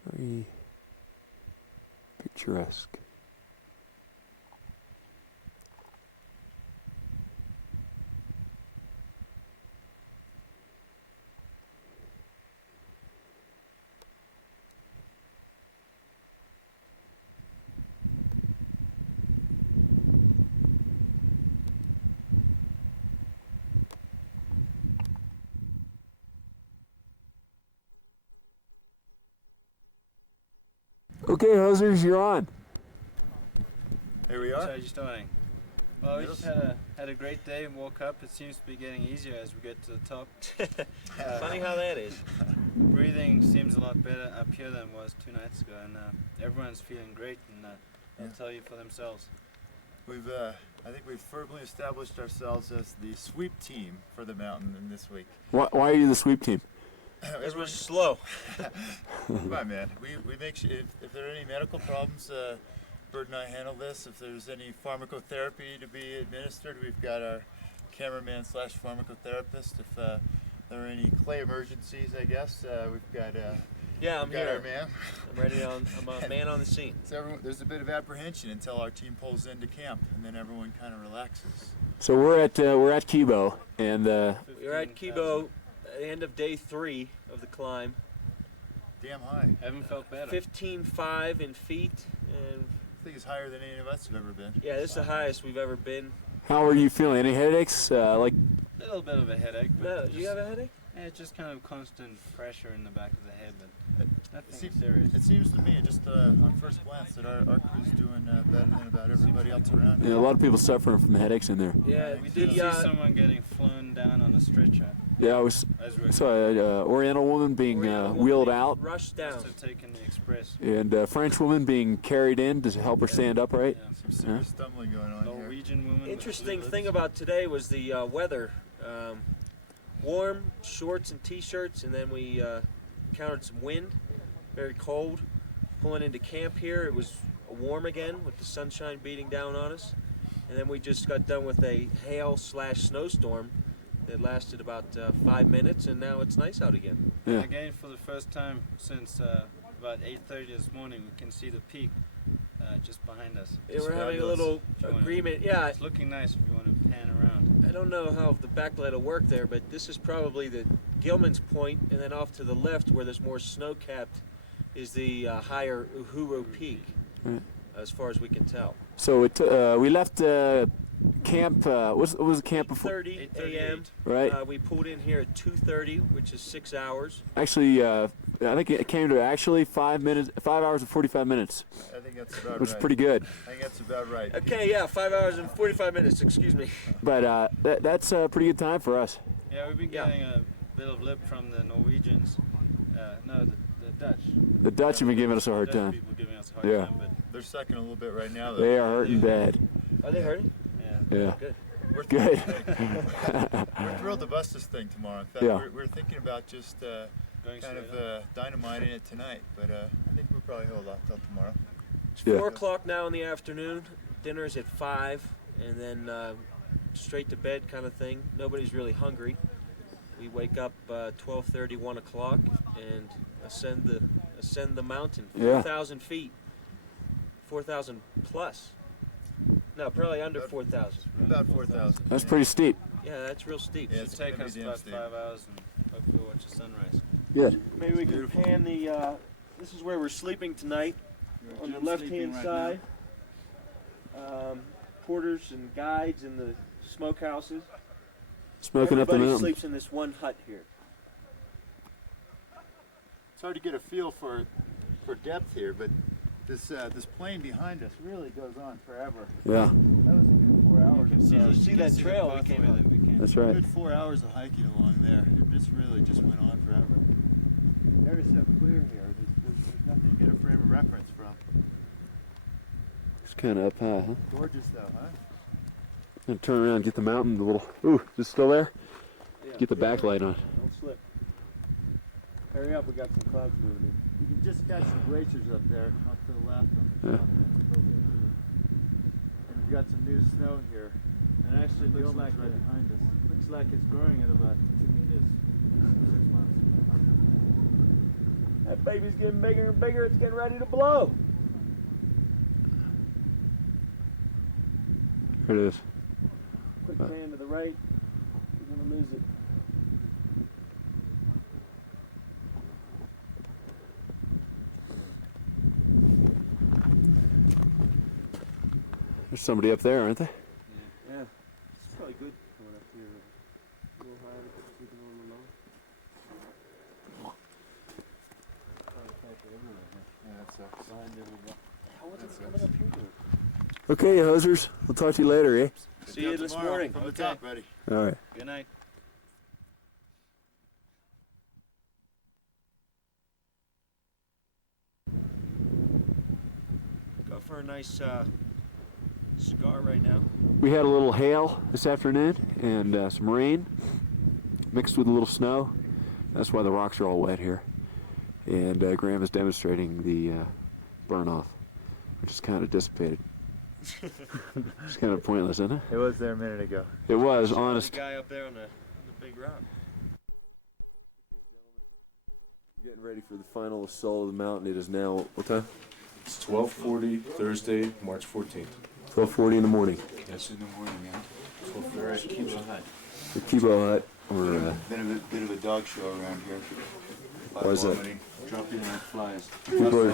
Very picturesque. Okay, hosers, you're on. Here we So are. how you starting? Well, we just had a great day and woke up. It seems to be getting easier as we get to the top. Funny how that is. Breathing seems a lot better up here than it was 2 nights ago, and everyone's feeling great, and they'll tell you for themselves. We've, I think we've firmly established ourselves as the sweep team for the mountain in this week. Why are you the sweep team? Because we're slow. Come on, man. We make sure if there are any medical problems, Bert and I handle this. If there's any pharmacotherapy to be administered, we've got our cameraman / pharmacotherapist. If there are any clay emergencies, I guess we've got. Yeah, I'm we've got here. our man. I'm ready. I'm a man on the scene. So there's a bit of apprehension until our team pulls into camp, and then everyone kind of relaxes. So we're at Kibo, and We're at Kibo at the end of day 3 of the climb. Damn high. Haven't felt better. 15.5 in feet, and I think it's higher than any of us have ever been. yeah, this is the highest we've ever been. how are you feeling? Any headaches? Like, A little bit of a headache. But No, do you have a headache? Yeah, it's just kind of constant pressure in the back of the head, but nothing It serious. It seems to me, just on first glance, that our crew's doing better than about everybody else around. a lot of people suffering from headaches in there. Yeah, We did see someone getting flown down on a stretcher. Yeah, I was saw an Oriental woman being wheeled out, Rushed down. Must have taken the express. and a French woman being carried in to help her stand upright. Some serious stumbling going on here. Norwegian woman. with Interesting blue thing lips. about today was the weather. Warm shorts and t-shirts, and then we encountered some wind, very cold. Pulling into camp here, it was warm again with the sunshine beating down on us. And then we just got done with a hail/snowstorm that lasted about 5 minutes, and now it's nice out again. Yeah. Again, for the first time since about 8:30 this morning, we can see the peak just behind us. Yeah, Just we're having a fabulous. little If you wanna- agreement. Yeah, It's looking nice if you want to pan around. I don't know how the backlight will work there, but this is probably the Gilman's Point, and then off to the left where there's more snow-capped is the higher Uhuru Peak, Right. as far as we can tell. So we left camp. What was the camp before? 8:30 a.m. Right. We pulled in here at 2:30, which is 6 hours. Actually, I think it came to actually 5 hours and 45 minutes, I think that's about which is right. pretty good. I think that's about right. Okay, yeah, 5 hours and 45 minutes, excuse me. But that's a pretty good time for us. Yeah, we've been getting a bit of lip from the Norwegians. No, the Dutch. The Dutch have been giving us a hard Dutch time. people giving us a hard Yeah. time, but They're sucking a little bit right now, though. They are hurting bad. Are they hurting? yeah. Yeah. Good. We're Good. We're thrilled to bust this thing tomorrow. In fact, Yeah. we're thinking about just Going kind straight of dynamiting it tonight, but I think we'll probably hold off till tomorrow. It's Yeah. 4 o'clock now in the afternoon. Dinner's at 5, and then straight to bed kind of thing. Nobody's really hungry. We wake up 12:30, 1 o'clock, and ascend the mountain. Yeah. 4,000 feet. 4,000 plus. No, probably under 4,000. About 4,000. That's pretty steep. Yeah, that's real steep. Yeah, It'll it's take gonna be us damn about steep. 5 hours and hopefully we'll watch the sunrise. Good. Maybe we can pan the. This is where we're sleeping tonight. On the Jim's left-hand sleeping right side. Porters and guides in the smokehouses. Smoking up the Everybody mountain. sleeps in this one hut here. It's hard to get a feel for depth here, but this plane behind us really goes on forever. Yeah, That was a good 4 hours. See that trail we came on. that's right. Good 4 hours of hiking along there. It just really just went on forever. The air is so clear here. There's nothing to get a frame of reference from. It's kind of up high, huh? Gorgeous though, huh? I'm gonna turn around and get the mountain a little. Ooh, is it still there? Yeah. Get the backlight on. Don't slip. Hurry up, we got some clouds moving in. You can just catch some glaciers up there, off to the left on the Yeah. top. And we've got some new snow here. And actually it looks like right behind us. Looks like it's growing at about 2 meters. 6 months. That baby's getting bigger and bigger. It's getting ready to blow. There it is. Quick pan to the right. You're gonna lose it. There's somebody up there, aren't they? Yeah. It's probably good coming up here. A little higher, keeping on the low. Yeah, that's Behind everyone. How was it coming up here doing? Okay, hosers. We'll talk to you later, eh? See you this morning. From the top, buddy. All right. Good night. Go for a nice cigar right now. We had a little hail this afternoon and some rain mixed with a little snow. That's why the rocks are all wet here. And Graham is demonstrating the burn off, which is kind of dissipated. It's kind of pointless, isn't it? It was there a minute ago. It was, honest. The guy up there on the big rock. Getting ready for the final assault of the mountain. It is now, what time? It's 12:40, Thursday, March 14th. 12:40 in the morning. Yes, in the morning, man. We're at Kibo Hut. The Kibo Hut. We're, Bit of a dog show around here. Why is that? Dropping like flies. People are, A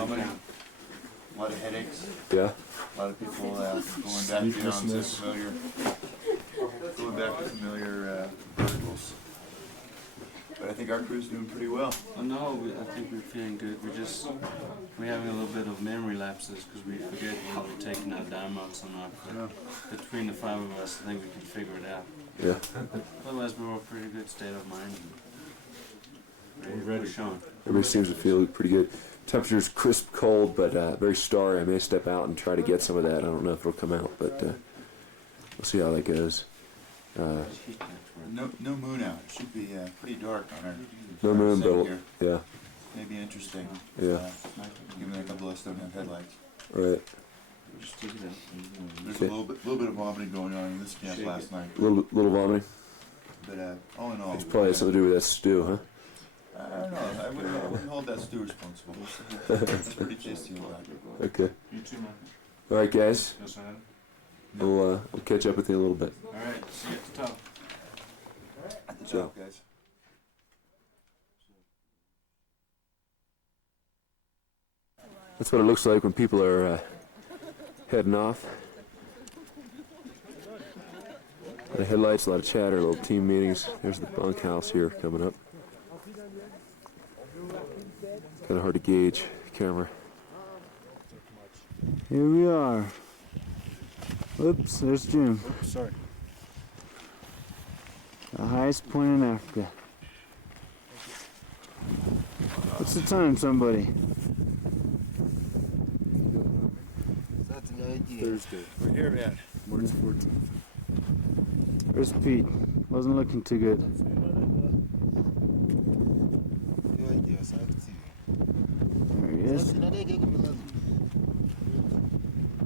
lot of headaches. yeah. A lot of people going back to familiar verticals. But I think our crew's doing pretty well. Oh, no, I think we're feeling good. We're having a little bit of memory lapses because we forget how to take our down mounts or not. But between the 5 of us, I think we can figure it out. Yeah. Otherwise, we're all pretty good state of mind. We're showing. Everybody seems to feel pretty good. Temperature's crisp, cold, but very starry. I may step out and try to get some of that. I don't know if it'll come out, but we'll see how that goes. No moon out. It should be pretty dark on our No moon, set but here. yeah. Maybe interesting. Yeah. Given that a couple of us don't have headlights. Right. There's a little bit of vomiting going on in this camp last night. Little vomiting. But all in all, It's probably something to do with that stew, huh? I don't know. I wouldn't hold that stew responsible. It's pretty tasty. Okay. You too, man. All right, guys. Yes, I am. We'll catch up with you in a little bit. All right, see you at the top. At the top, guys. That's what it looks like when people are heading off. A lot of headlights, a lot of chatter, little team meetings. There's the bunkhouse here coming up. Kind of hard to gauge camera. Here we are. Oops, there's Jim. Oops, sorry. The highest point in Africa. What's the time, somebody? Thursday. We're here, man. March 14th. Where's Pete? Wasn't looking too good. There he is.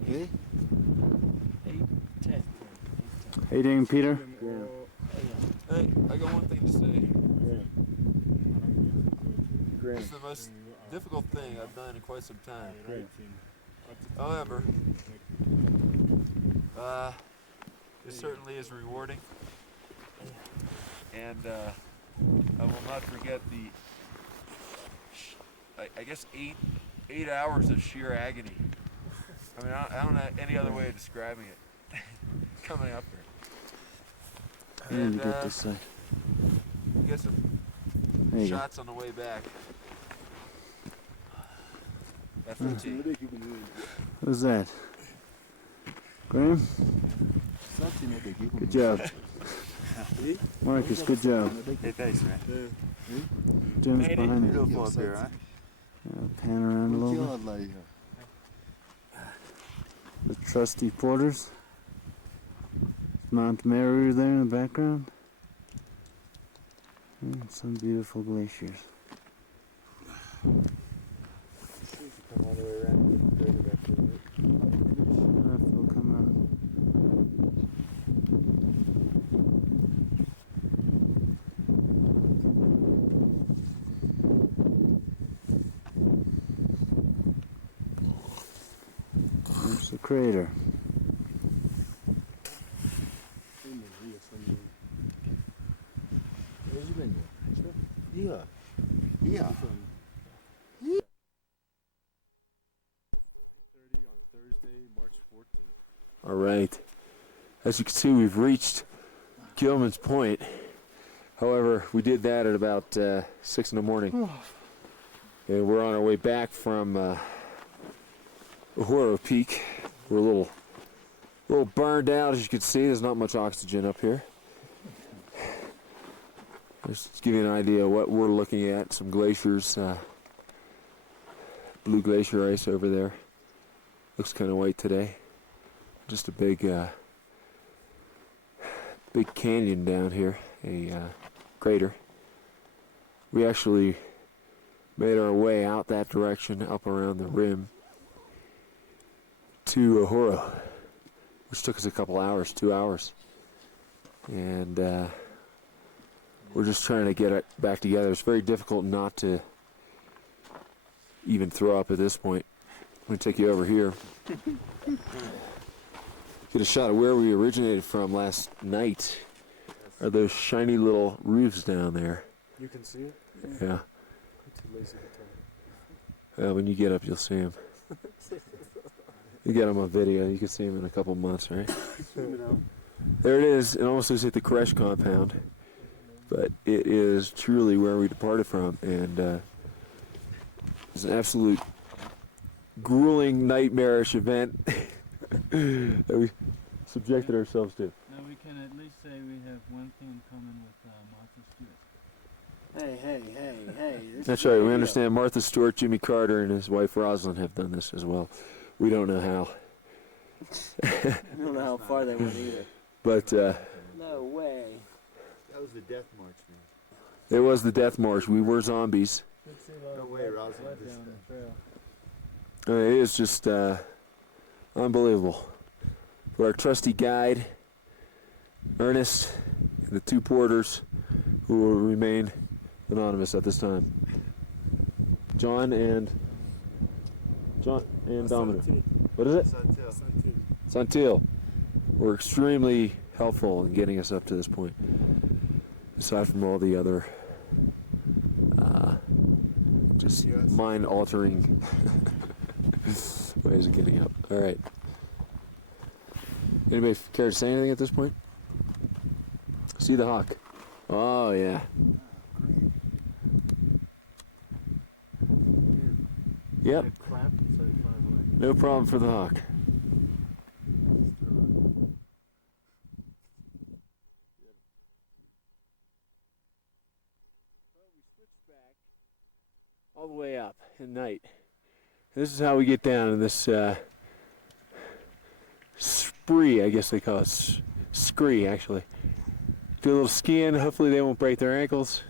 Hey? 8:10. How you doing, Peter? Hey, I got one thing to say. It's the most difficult thing I've done in quite some time. However, it certainly is rewarding, and I will not forget the, I guess, 8 hours of sheer agony. I mean, I don't know any other way of describing it. Coming up here. And get this side. Get some There you shots on the way back. FOT. Who's that? Graham? Good job. Marcus, good job. Hey, thanks, man. Jim's behind you. Beautiful up here, huh? Pan around a little bit. The trusty porters. Mount Meru there in the background. And some beautiful glaciers. All the way around. They'll come out. There's the crater. Yeah. All right. As you can see, we've reached Gilman's Point. However, we did that at about 6 in the morning. And we're on our way back from Uhuru Peak. We're a little burned out, as you can see. There's not much oxygen up here. Just to give you an idea of what we're looking at. Some glaciers, blue glacier ice over there. Looks kind of white today. Just a big canyon down here, a crater. We actually made our way out that direction, up around the rim, to Uhuru, which took us a couple hours, 2 hours. And we're just trying to get it back together. It's very difficult not to even throw up at this point. I'm going to take you over here. Get a shot of where we originated from last night. Are those shiny little roofs down there? You can see it? Yeah. I'm too lazy to tell. Well, when you get up, you'll see them. You get them on video. You can see them in a couple months, right? There it is. It almost looks like the Koresh compound. But it is truly where we departed from. And it's an absolute grueling, nightmarish event that we subjected ourselves to. Now we can at least say we have one thing in common with Martha Stewart. Hey. That's right. We understand Martha Stewart, Jimmy Carter, and his wife Rosalind have done this as well. We don't know how. I don't know how far they went either. But no way. That was the death march, man. it was the death march. We were zombies. No way, Rosalind. It is just unbelievable. For our trusty guide, Ernest, and the two porters, who will remain anonymous at this time. John and Domino. What is it? Santil. Were extremely helpful in getting us up to this point. Aside from all the other just mind-altering ways of getting up. All right. Anybody care to say anything at this point? See the hawk. Oh, yeah. Yep. No problem for the hawk. All the way up at night. This is how we get down in this spree, I guess they call it. Scree, actually. Do a little skiing. Hopefully they won't break their ankles.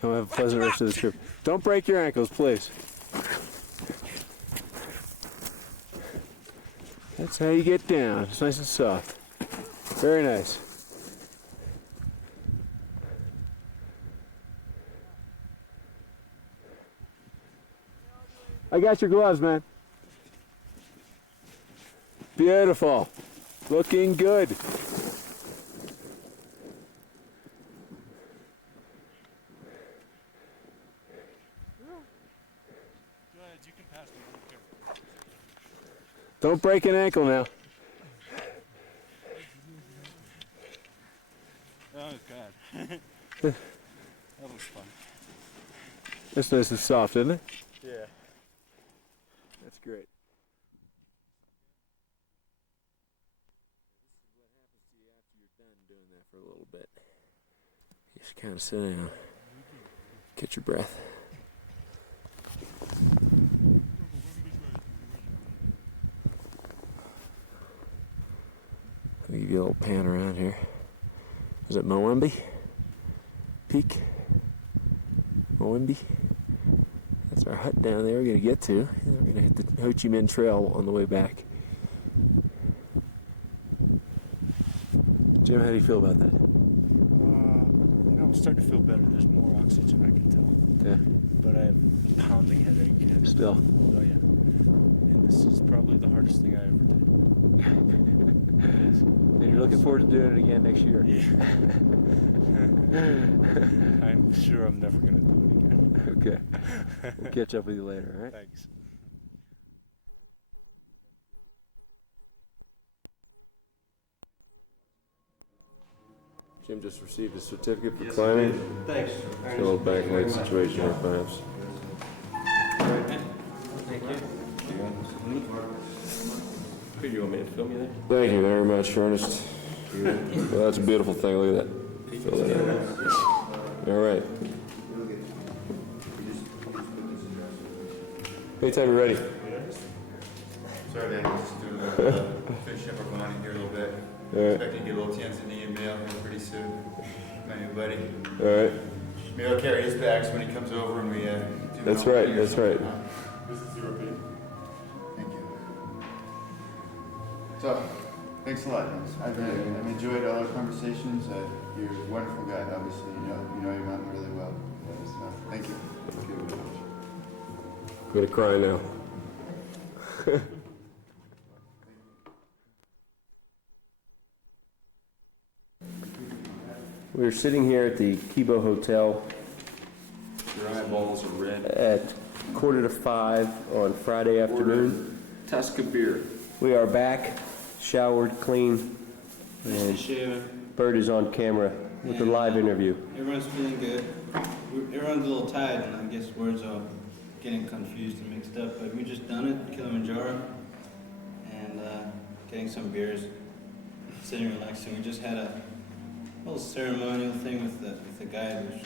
And we'll have a pleasant rest of the trip. Don't break your ankles, please. That's how you get down. It's nice and soft. Very nice. I got your gloves, man. Beautiful. Looking good. Go ahead, you can pass me. Don't break an ankle now. Oh, God. That was fun. It's nice and soft, isn't it? Yeah. That's great. For a little bit. You just kind of sit down, catch your breath. I'll give you a little pan around here. Is it Mwembe? Peak? Mwembe? That's our hut down there we're going to get to. And we're going to hit the Ho Chi Minh Trail on the way back. Jim, how do you feel about that? I'm starting to feel better. There's more oxygen, I can tell. Yeah. But I have a pounding headache. And Still. Oh, yeah. And this is probably the hardest thing I ever did. And you're looking forward to doing it again next year. Yeah. I'm sure I'm never going to do it again. Okay. We'll catch up with you later, all right? Thanks. Jim just received a certificate for climbing. Thanks. A little backlight situation here, perhaps. Thank you. You want me to film you there? Thank you very much, Ernest. Well, that's a beautiful thing. Look at that. Fill that in. All right. Anytime you're ready. Sorry, man. Just doing finish up our money here a little bit. All right. Expecting to get a little Tanzania mail here pretty soon. My new buddy. All right. Maybe I'll carry his bags when he comes over and we do That's right. That's right. This is European. Thank you. So, thanks a lot, Ernest. I've enjoyed all our conversations. You're a wonderful guy, obviously. You know your mountain really well. So, thank you. I'm gonna cry now. We're sitting here at the Kibo Hotel Your eyeballs are red. at 4:45 on Friday afternoon. Tuska beer. We are back, showered, clean, and Bert is on camera with a live interview. Everyone's feeling good. Everyone's a little tired, and I guess words are getting confused and mixed up, but we just done it, Kilimanjaro, and getting some beers, sitting relaxing. We just had a little ceremonial thing with the guide, which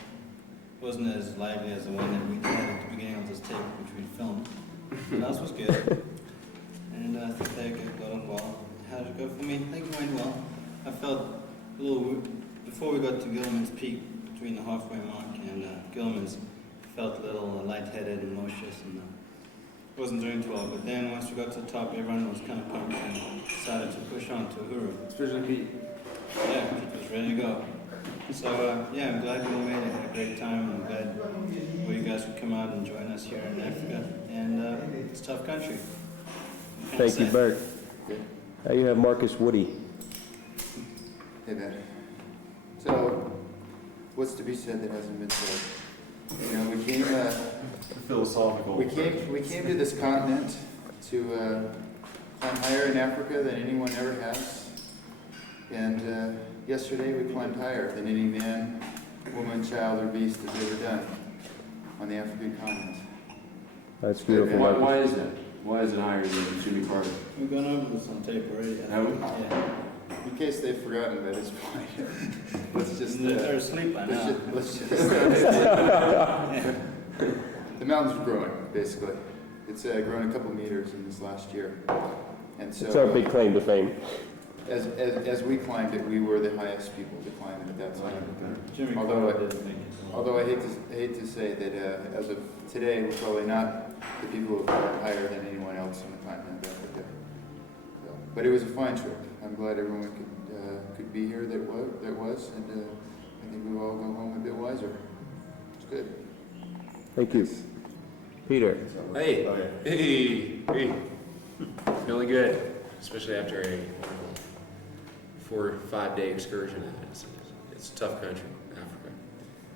wasn't as lively as the one that we had at the beginning of this tape, which we filmed. But that was good. And I think they got on well. How did it go for me? I think it went well. I felt a little, before we got to Gilman's Peak, between the halfway mark and Gilman's, felt a little lightheaded and nauseous and wasn't doing too well. But then once we got to the top, everyone was kind of pumped and decided to push on to Uhuru. Especially me. Yeah, Pete was ready to go. So yeah, I'm glad we all made it. Had a great time. I'm glad you guys would come out and join us here in Africa. And it's a tough country. Thank you, Bert. Now you have Marcus Woody. Hey, Ben. So, what's to be said that hasn't been said? You know, we came. Philosophical. We came to this continent to climb higher in Africa than anyone ever has. And yesterday we climbed higher than any man, woman, child, or beast has ever done on the African continent. That's beautiful. Why is that? Why is it higher than Jimmy Carter? We've gone over this on tape already. Have we? Yeah. In case they've forgotten by this point, let's just. They're asleep by now. Let's just. The mountain's growing, basically. It's grown a couple meters in this last year, and so. It's our big claim to fame. As we climbed it, we were the highest people to climb it at that time. Jimmy Although Carter didn't make it. I hate to say that as of today, we're probably not the people who have climbed higher than anyone else on the continent of Africa. So, but it was a fine trip. I'm glad everyone could be here that was, and I think we'll all go home a bit wiser. It's good. Thank you. Peter. Hey. Hey. Feeling good, especially after a 4 or 5 day excursion. It's a tough country, Africa.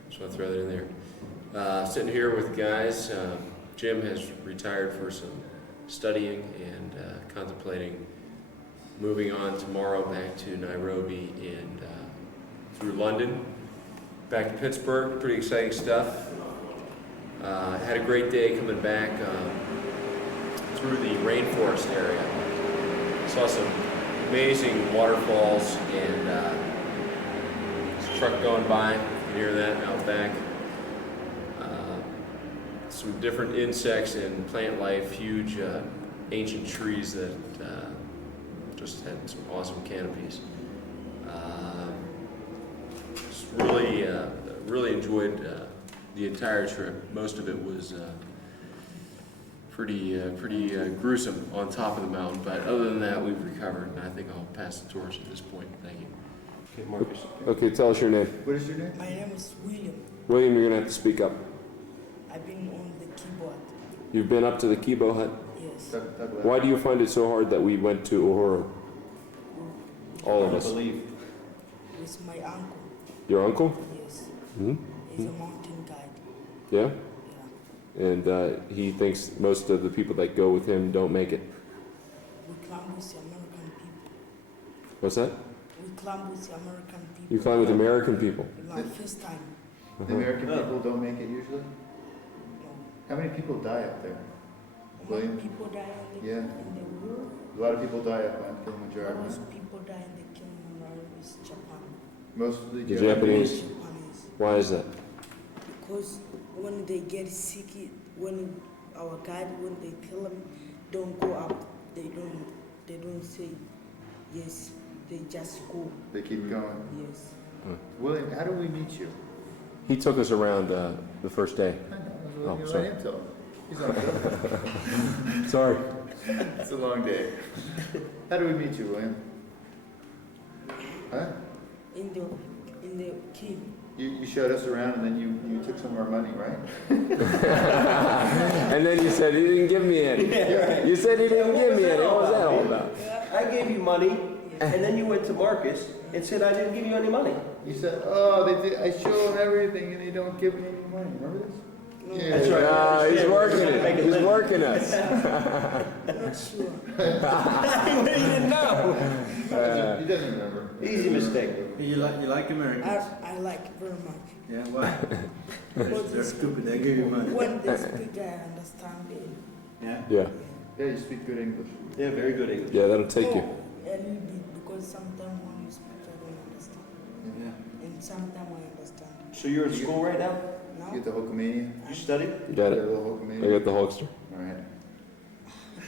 Just want to throw that in there. Sitting here with the guys. Jim has retired for some studying and contemplating moving on tomorrow back to Nairobi and through London, back to Pittsburgh. Pretty exciting stuff. Had a great day coming back through the rainforest area. Saw some amazing waterfalls and there's a truck going by. You can hear that out back. Some different insects and plant life, huge ancient trees that just had some awesome canopies. Just really enjoyed the entire trip. Most of it was pretty gruesome on top of the mountain, but other than that, we've recovered, and I think I'll pass the torch at this point. Thank you. Okay, Marcus. Okay, tell us your name. What is your name? My name is William. William, you're gonna have to speak up. I've been on the keyboard. You've been up to the Kibo hut? Yes. Why do you find it so hard that we went to Uhuru? All of us. With my uncle. Your uncle? Yes. Mm-hmm. He's a mountain guide. Yeah? and he thinks most of the people that go with him don't make it. We climb with the American people. What's that? We climb with the American people. You climb with American people. My first time. The American people don't make it usually? How many people die up there? How many people die in the world? A lot of people die up on Kilimanjaro. Most people die in the Kilimanjaro is Japan. Mostly The Japanese. Why is that? Because when they get sick, when our guide, when they tell them don't go up, they don't say yes, they just go. They keep going? Yes. William, how do we meet you? He took us around the first day. Oh, sorry. He's on film. Sorry. It's a long day. How do we meet you, William? Huh? In the cave. You showed us around and then you took some of our money, right? And then you said he didn't give me any. Yeah, right. You said he didn't give me any. What was that all about? I gave you money, and then you went to Marcus and said I didn't give you any money. You said, oh, I show them everything and they don't give me any money. Remember this? Yeah. That's right. He's working it. He's working us. Not sure. You didn't know. He doesn't remember. Easy mistake. You like Americans? I like it very much. Yeah, why? They're stupid, they give you money. When they speak, I understand it. Yeah? Yeah. Yeah, you speak good English. Yeah, very good English. Yeah, that'll take you. A little bit, because sometimes when you speak, I don't understand. Yeah. And sometimes I understand. So you're in school right now? No? You get the Hulkamania? You study? You got it. The little Hulkamania? I got the Hulkster. All right.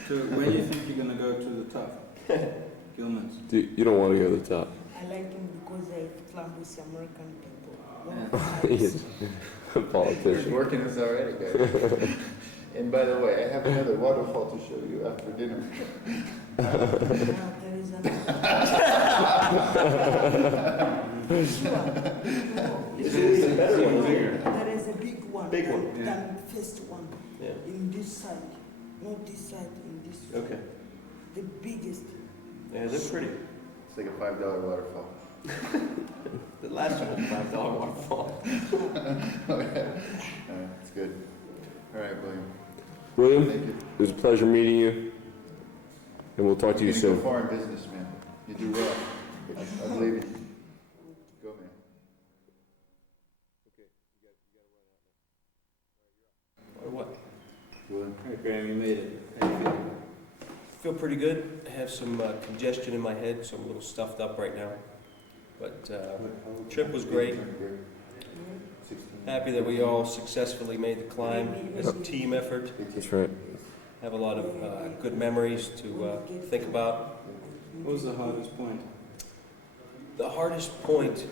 So when do you think you're going to go to the top? Gilman's? You don't want to go to the top. I like him because I climb with American people. He's a He's politician. working us already, guys. And by the way, I have another waterfall to show you after dinner. There is There is a big one. Big one. Than first one. Yeah. In this side. Not this side, in this side. Okay. The biggest. Yeah, they're pretty. It's like a $5 waterfall. The last one was $5 waterfall. It's good. All right, William. William, Thank you. it was a pleasure meeting you. And we'll talk to you You're soon. gonna go far in business, man. You do well. I believe in you. Go, man. Or what? Hey, Graham, you made it. How you feeling? Feel pretty good. I have some congestion in my head, so I'm a little stuffed up right now. But trip was great. Happy that we all successfully made the climb as a team effort. That's right. Have a lot of good memories to think about. What was the hardest point? The hardest point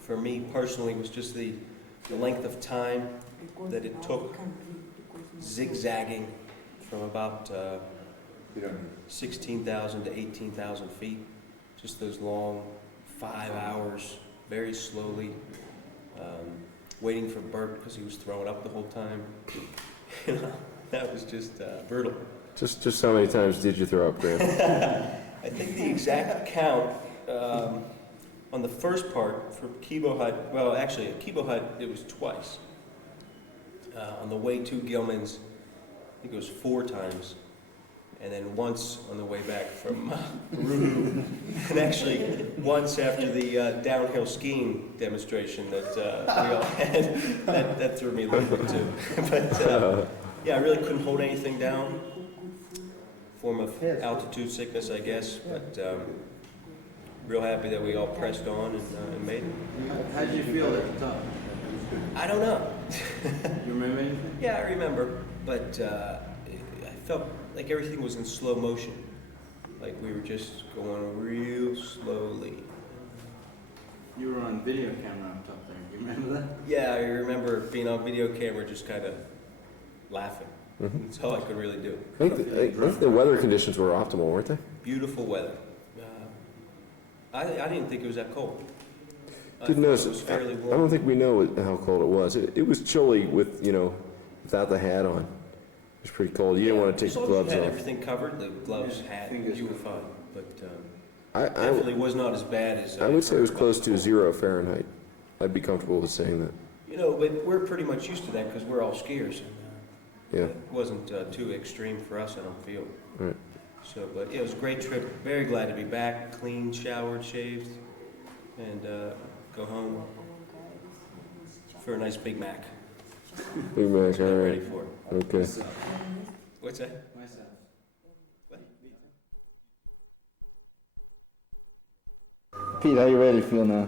for me personally was just the length of time that it took zigzagging from about 16,000 to 18,000 feet. Just those long 5 hours, very slowly, waiting for Bert because he was throwing up the whole time. You know, that was just brutal. Just how many times did you throw up, Graham? I think the exact count on the first part for Kibo Hut, well, actually, at Kibo Hut, it was twice. On the way to Gilman's, I think it was 4 times. And then once on the way back from Peru, and actually once after the downhill skiing demonstration that we all had, that threw me a little bit too. But yeah, I really couldn't hold anything down. Form of altitude sickness, I guess. But real happy that we all pressed on and made it. How did you feel at the top? I don't know. You remember anything? Yeah, I remember, but I felt like everything was in slow motion. Like we were just going real slowly. You were on video camera up top there. You remember that? Yeah, I remember being on video camera just kind of laughing. Mm-hmm. That's all I could really do. I think the weather conditions were optimal, weren't they? Beautiful weather. I didn't think it was that cold. Didn't I notice. thought it was fairly I warm. don't think we know how cold it was. It was chilly with, without the hat on. It was pretty cold. You didn't want to take the gloves As long as you had off. everything covered, the gloves, hat, you were fine. But I definitely was not as bad as would say it was close to 0 Fahrenheit. I'd be comfortable with saying that. You know, but we're pretty much used to that because we're all skiers. Yeah. It wasn't too extreme for us, I don't feel. Right. So, but it was a great trip. Very glad to be back, clean, showered, shaved, and go home for a nice Big Mac. Big Mac, Get all ready right. for it. Okay. What's that? Pete, how you ready to feel now?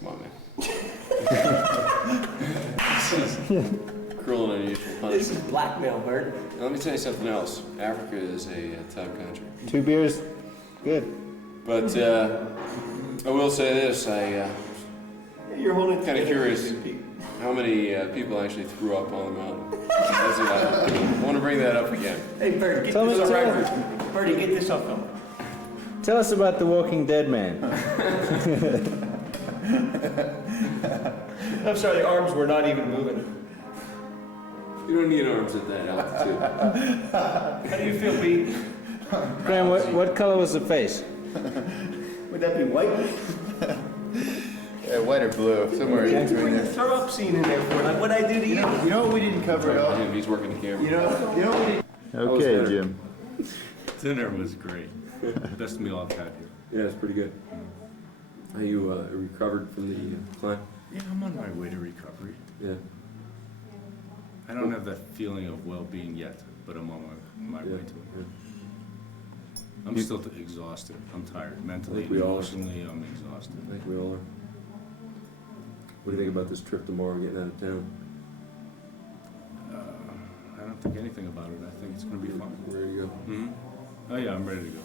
Come on, man. Cruel and unusual punishment. This is blackmail, Bert. Now, let me tell you something else. Africa is a tough country. 2 beers? Good. But I will say this, You're holding kind of curious how many people actually threw up on the mountain. I want to bring that up again. Hey, Bert, get Tell this me- on tell- record. Bertie, get this off camera. Tell us about the Walking Dead man. I'm sorry, the arms were not even moving. You don't need arms at that altitude. How do you feel, Pete? Graham, what color was the face? Would that be white? Yeah, white or blue, somewhere in between Bring the there. throw up scene in there for like what I do to you. You know what we didn't cover at all? Jim, he's working the camera. You know what we didn't. Okay, Jim. Dinner was great. Best meal I've had here. Yeah, it's pretty good. How you recovered from the climb? Yeah, I'm on my way to recovery. Yeah. I don't have that feeling of well-being yet, but I'm on my way to it. I'm still exhausted. I'm tired. Mentally, we all are. emotionally, I'm exhausted. I think we all are. What do you think about this trip tomorrow, getting out of town? I don't think anything about it. I think it's going to be fun. Ready to go? Mm-hmm. Oh yeah, I'm ready to go.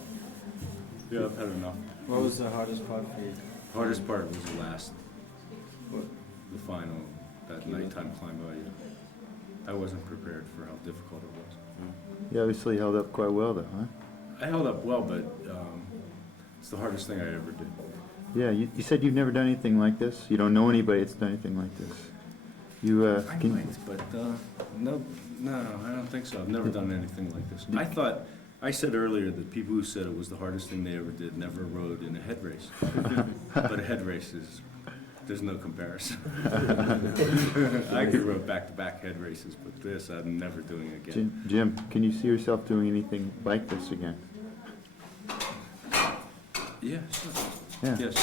Yeah, I've had enough. What was the hardest part for you? Hardest part was the last, the final, that nighttime climb. I wasn't prepared for how difficult it was. You obviously held up quite well, though, huh? I held up well, but it's the hardest thing I ever did. Yeah, you said you've never done anything like this. You don't know anybody that's done anything like this. You I might, but no, I don't think so. I've never done anything like this. I said earlier that people who said it was the hardest thing they ever did never rode in a head race. But a head race there's no comparison. I could rode back-to-back head races, but this I'm never doing again. Jim, can you see yourself doing anything like this again? Yeah, sure. Yeah. Yes.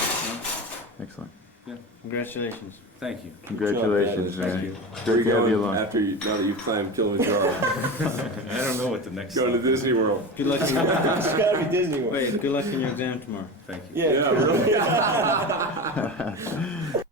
Excellent. Yeah. Congratulations. Thank you. Congratulations, Thank man. you. Great to have you along. Now that you've climbed Kilimanjaro. I don't know what the next Going to step is. Disney World. Good luck. It's gotta be Disney World. Wait, good luck in your exam tomorrow. Thank you. Yeah. Yeah, really.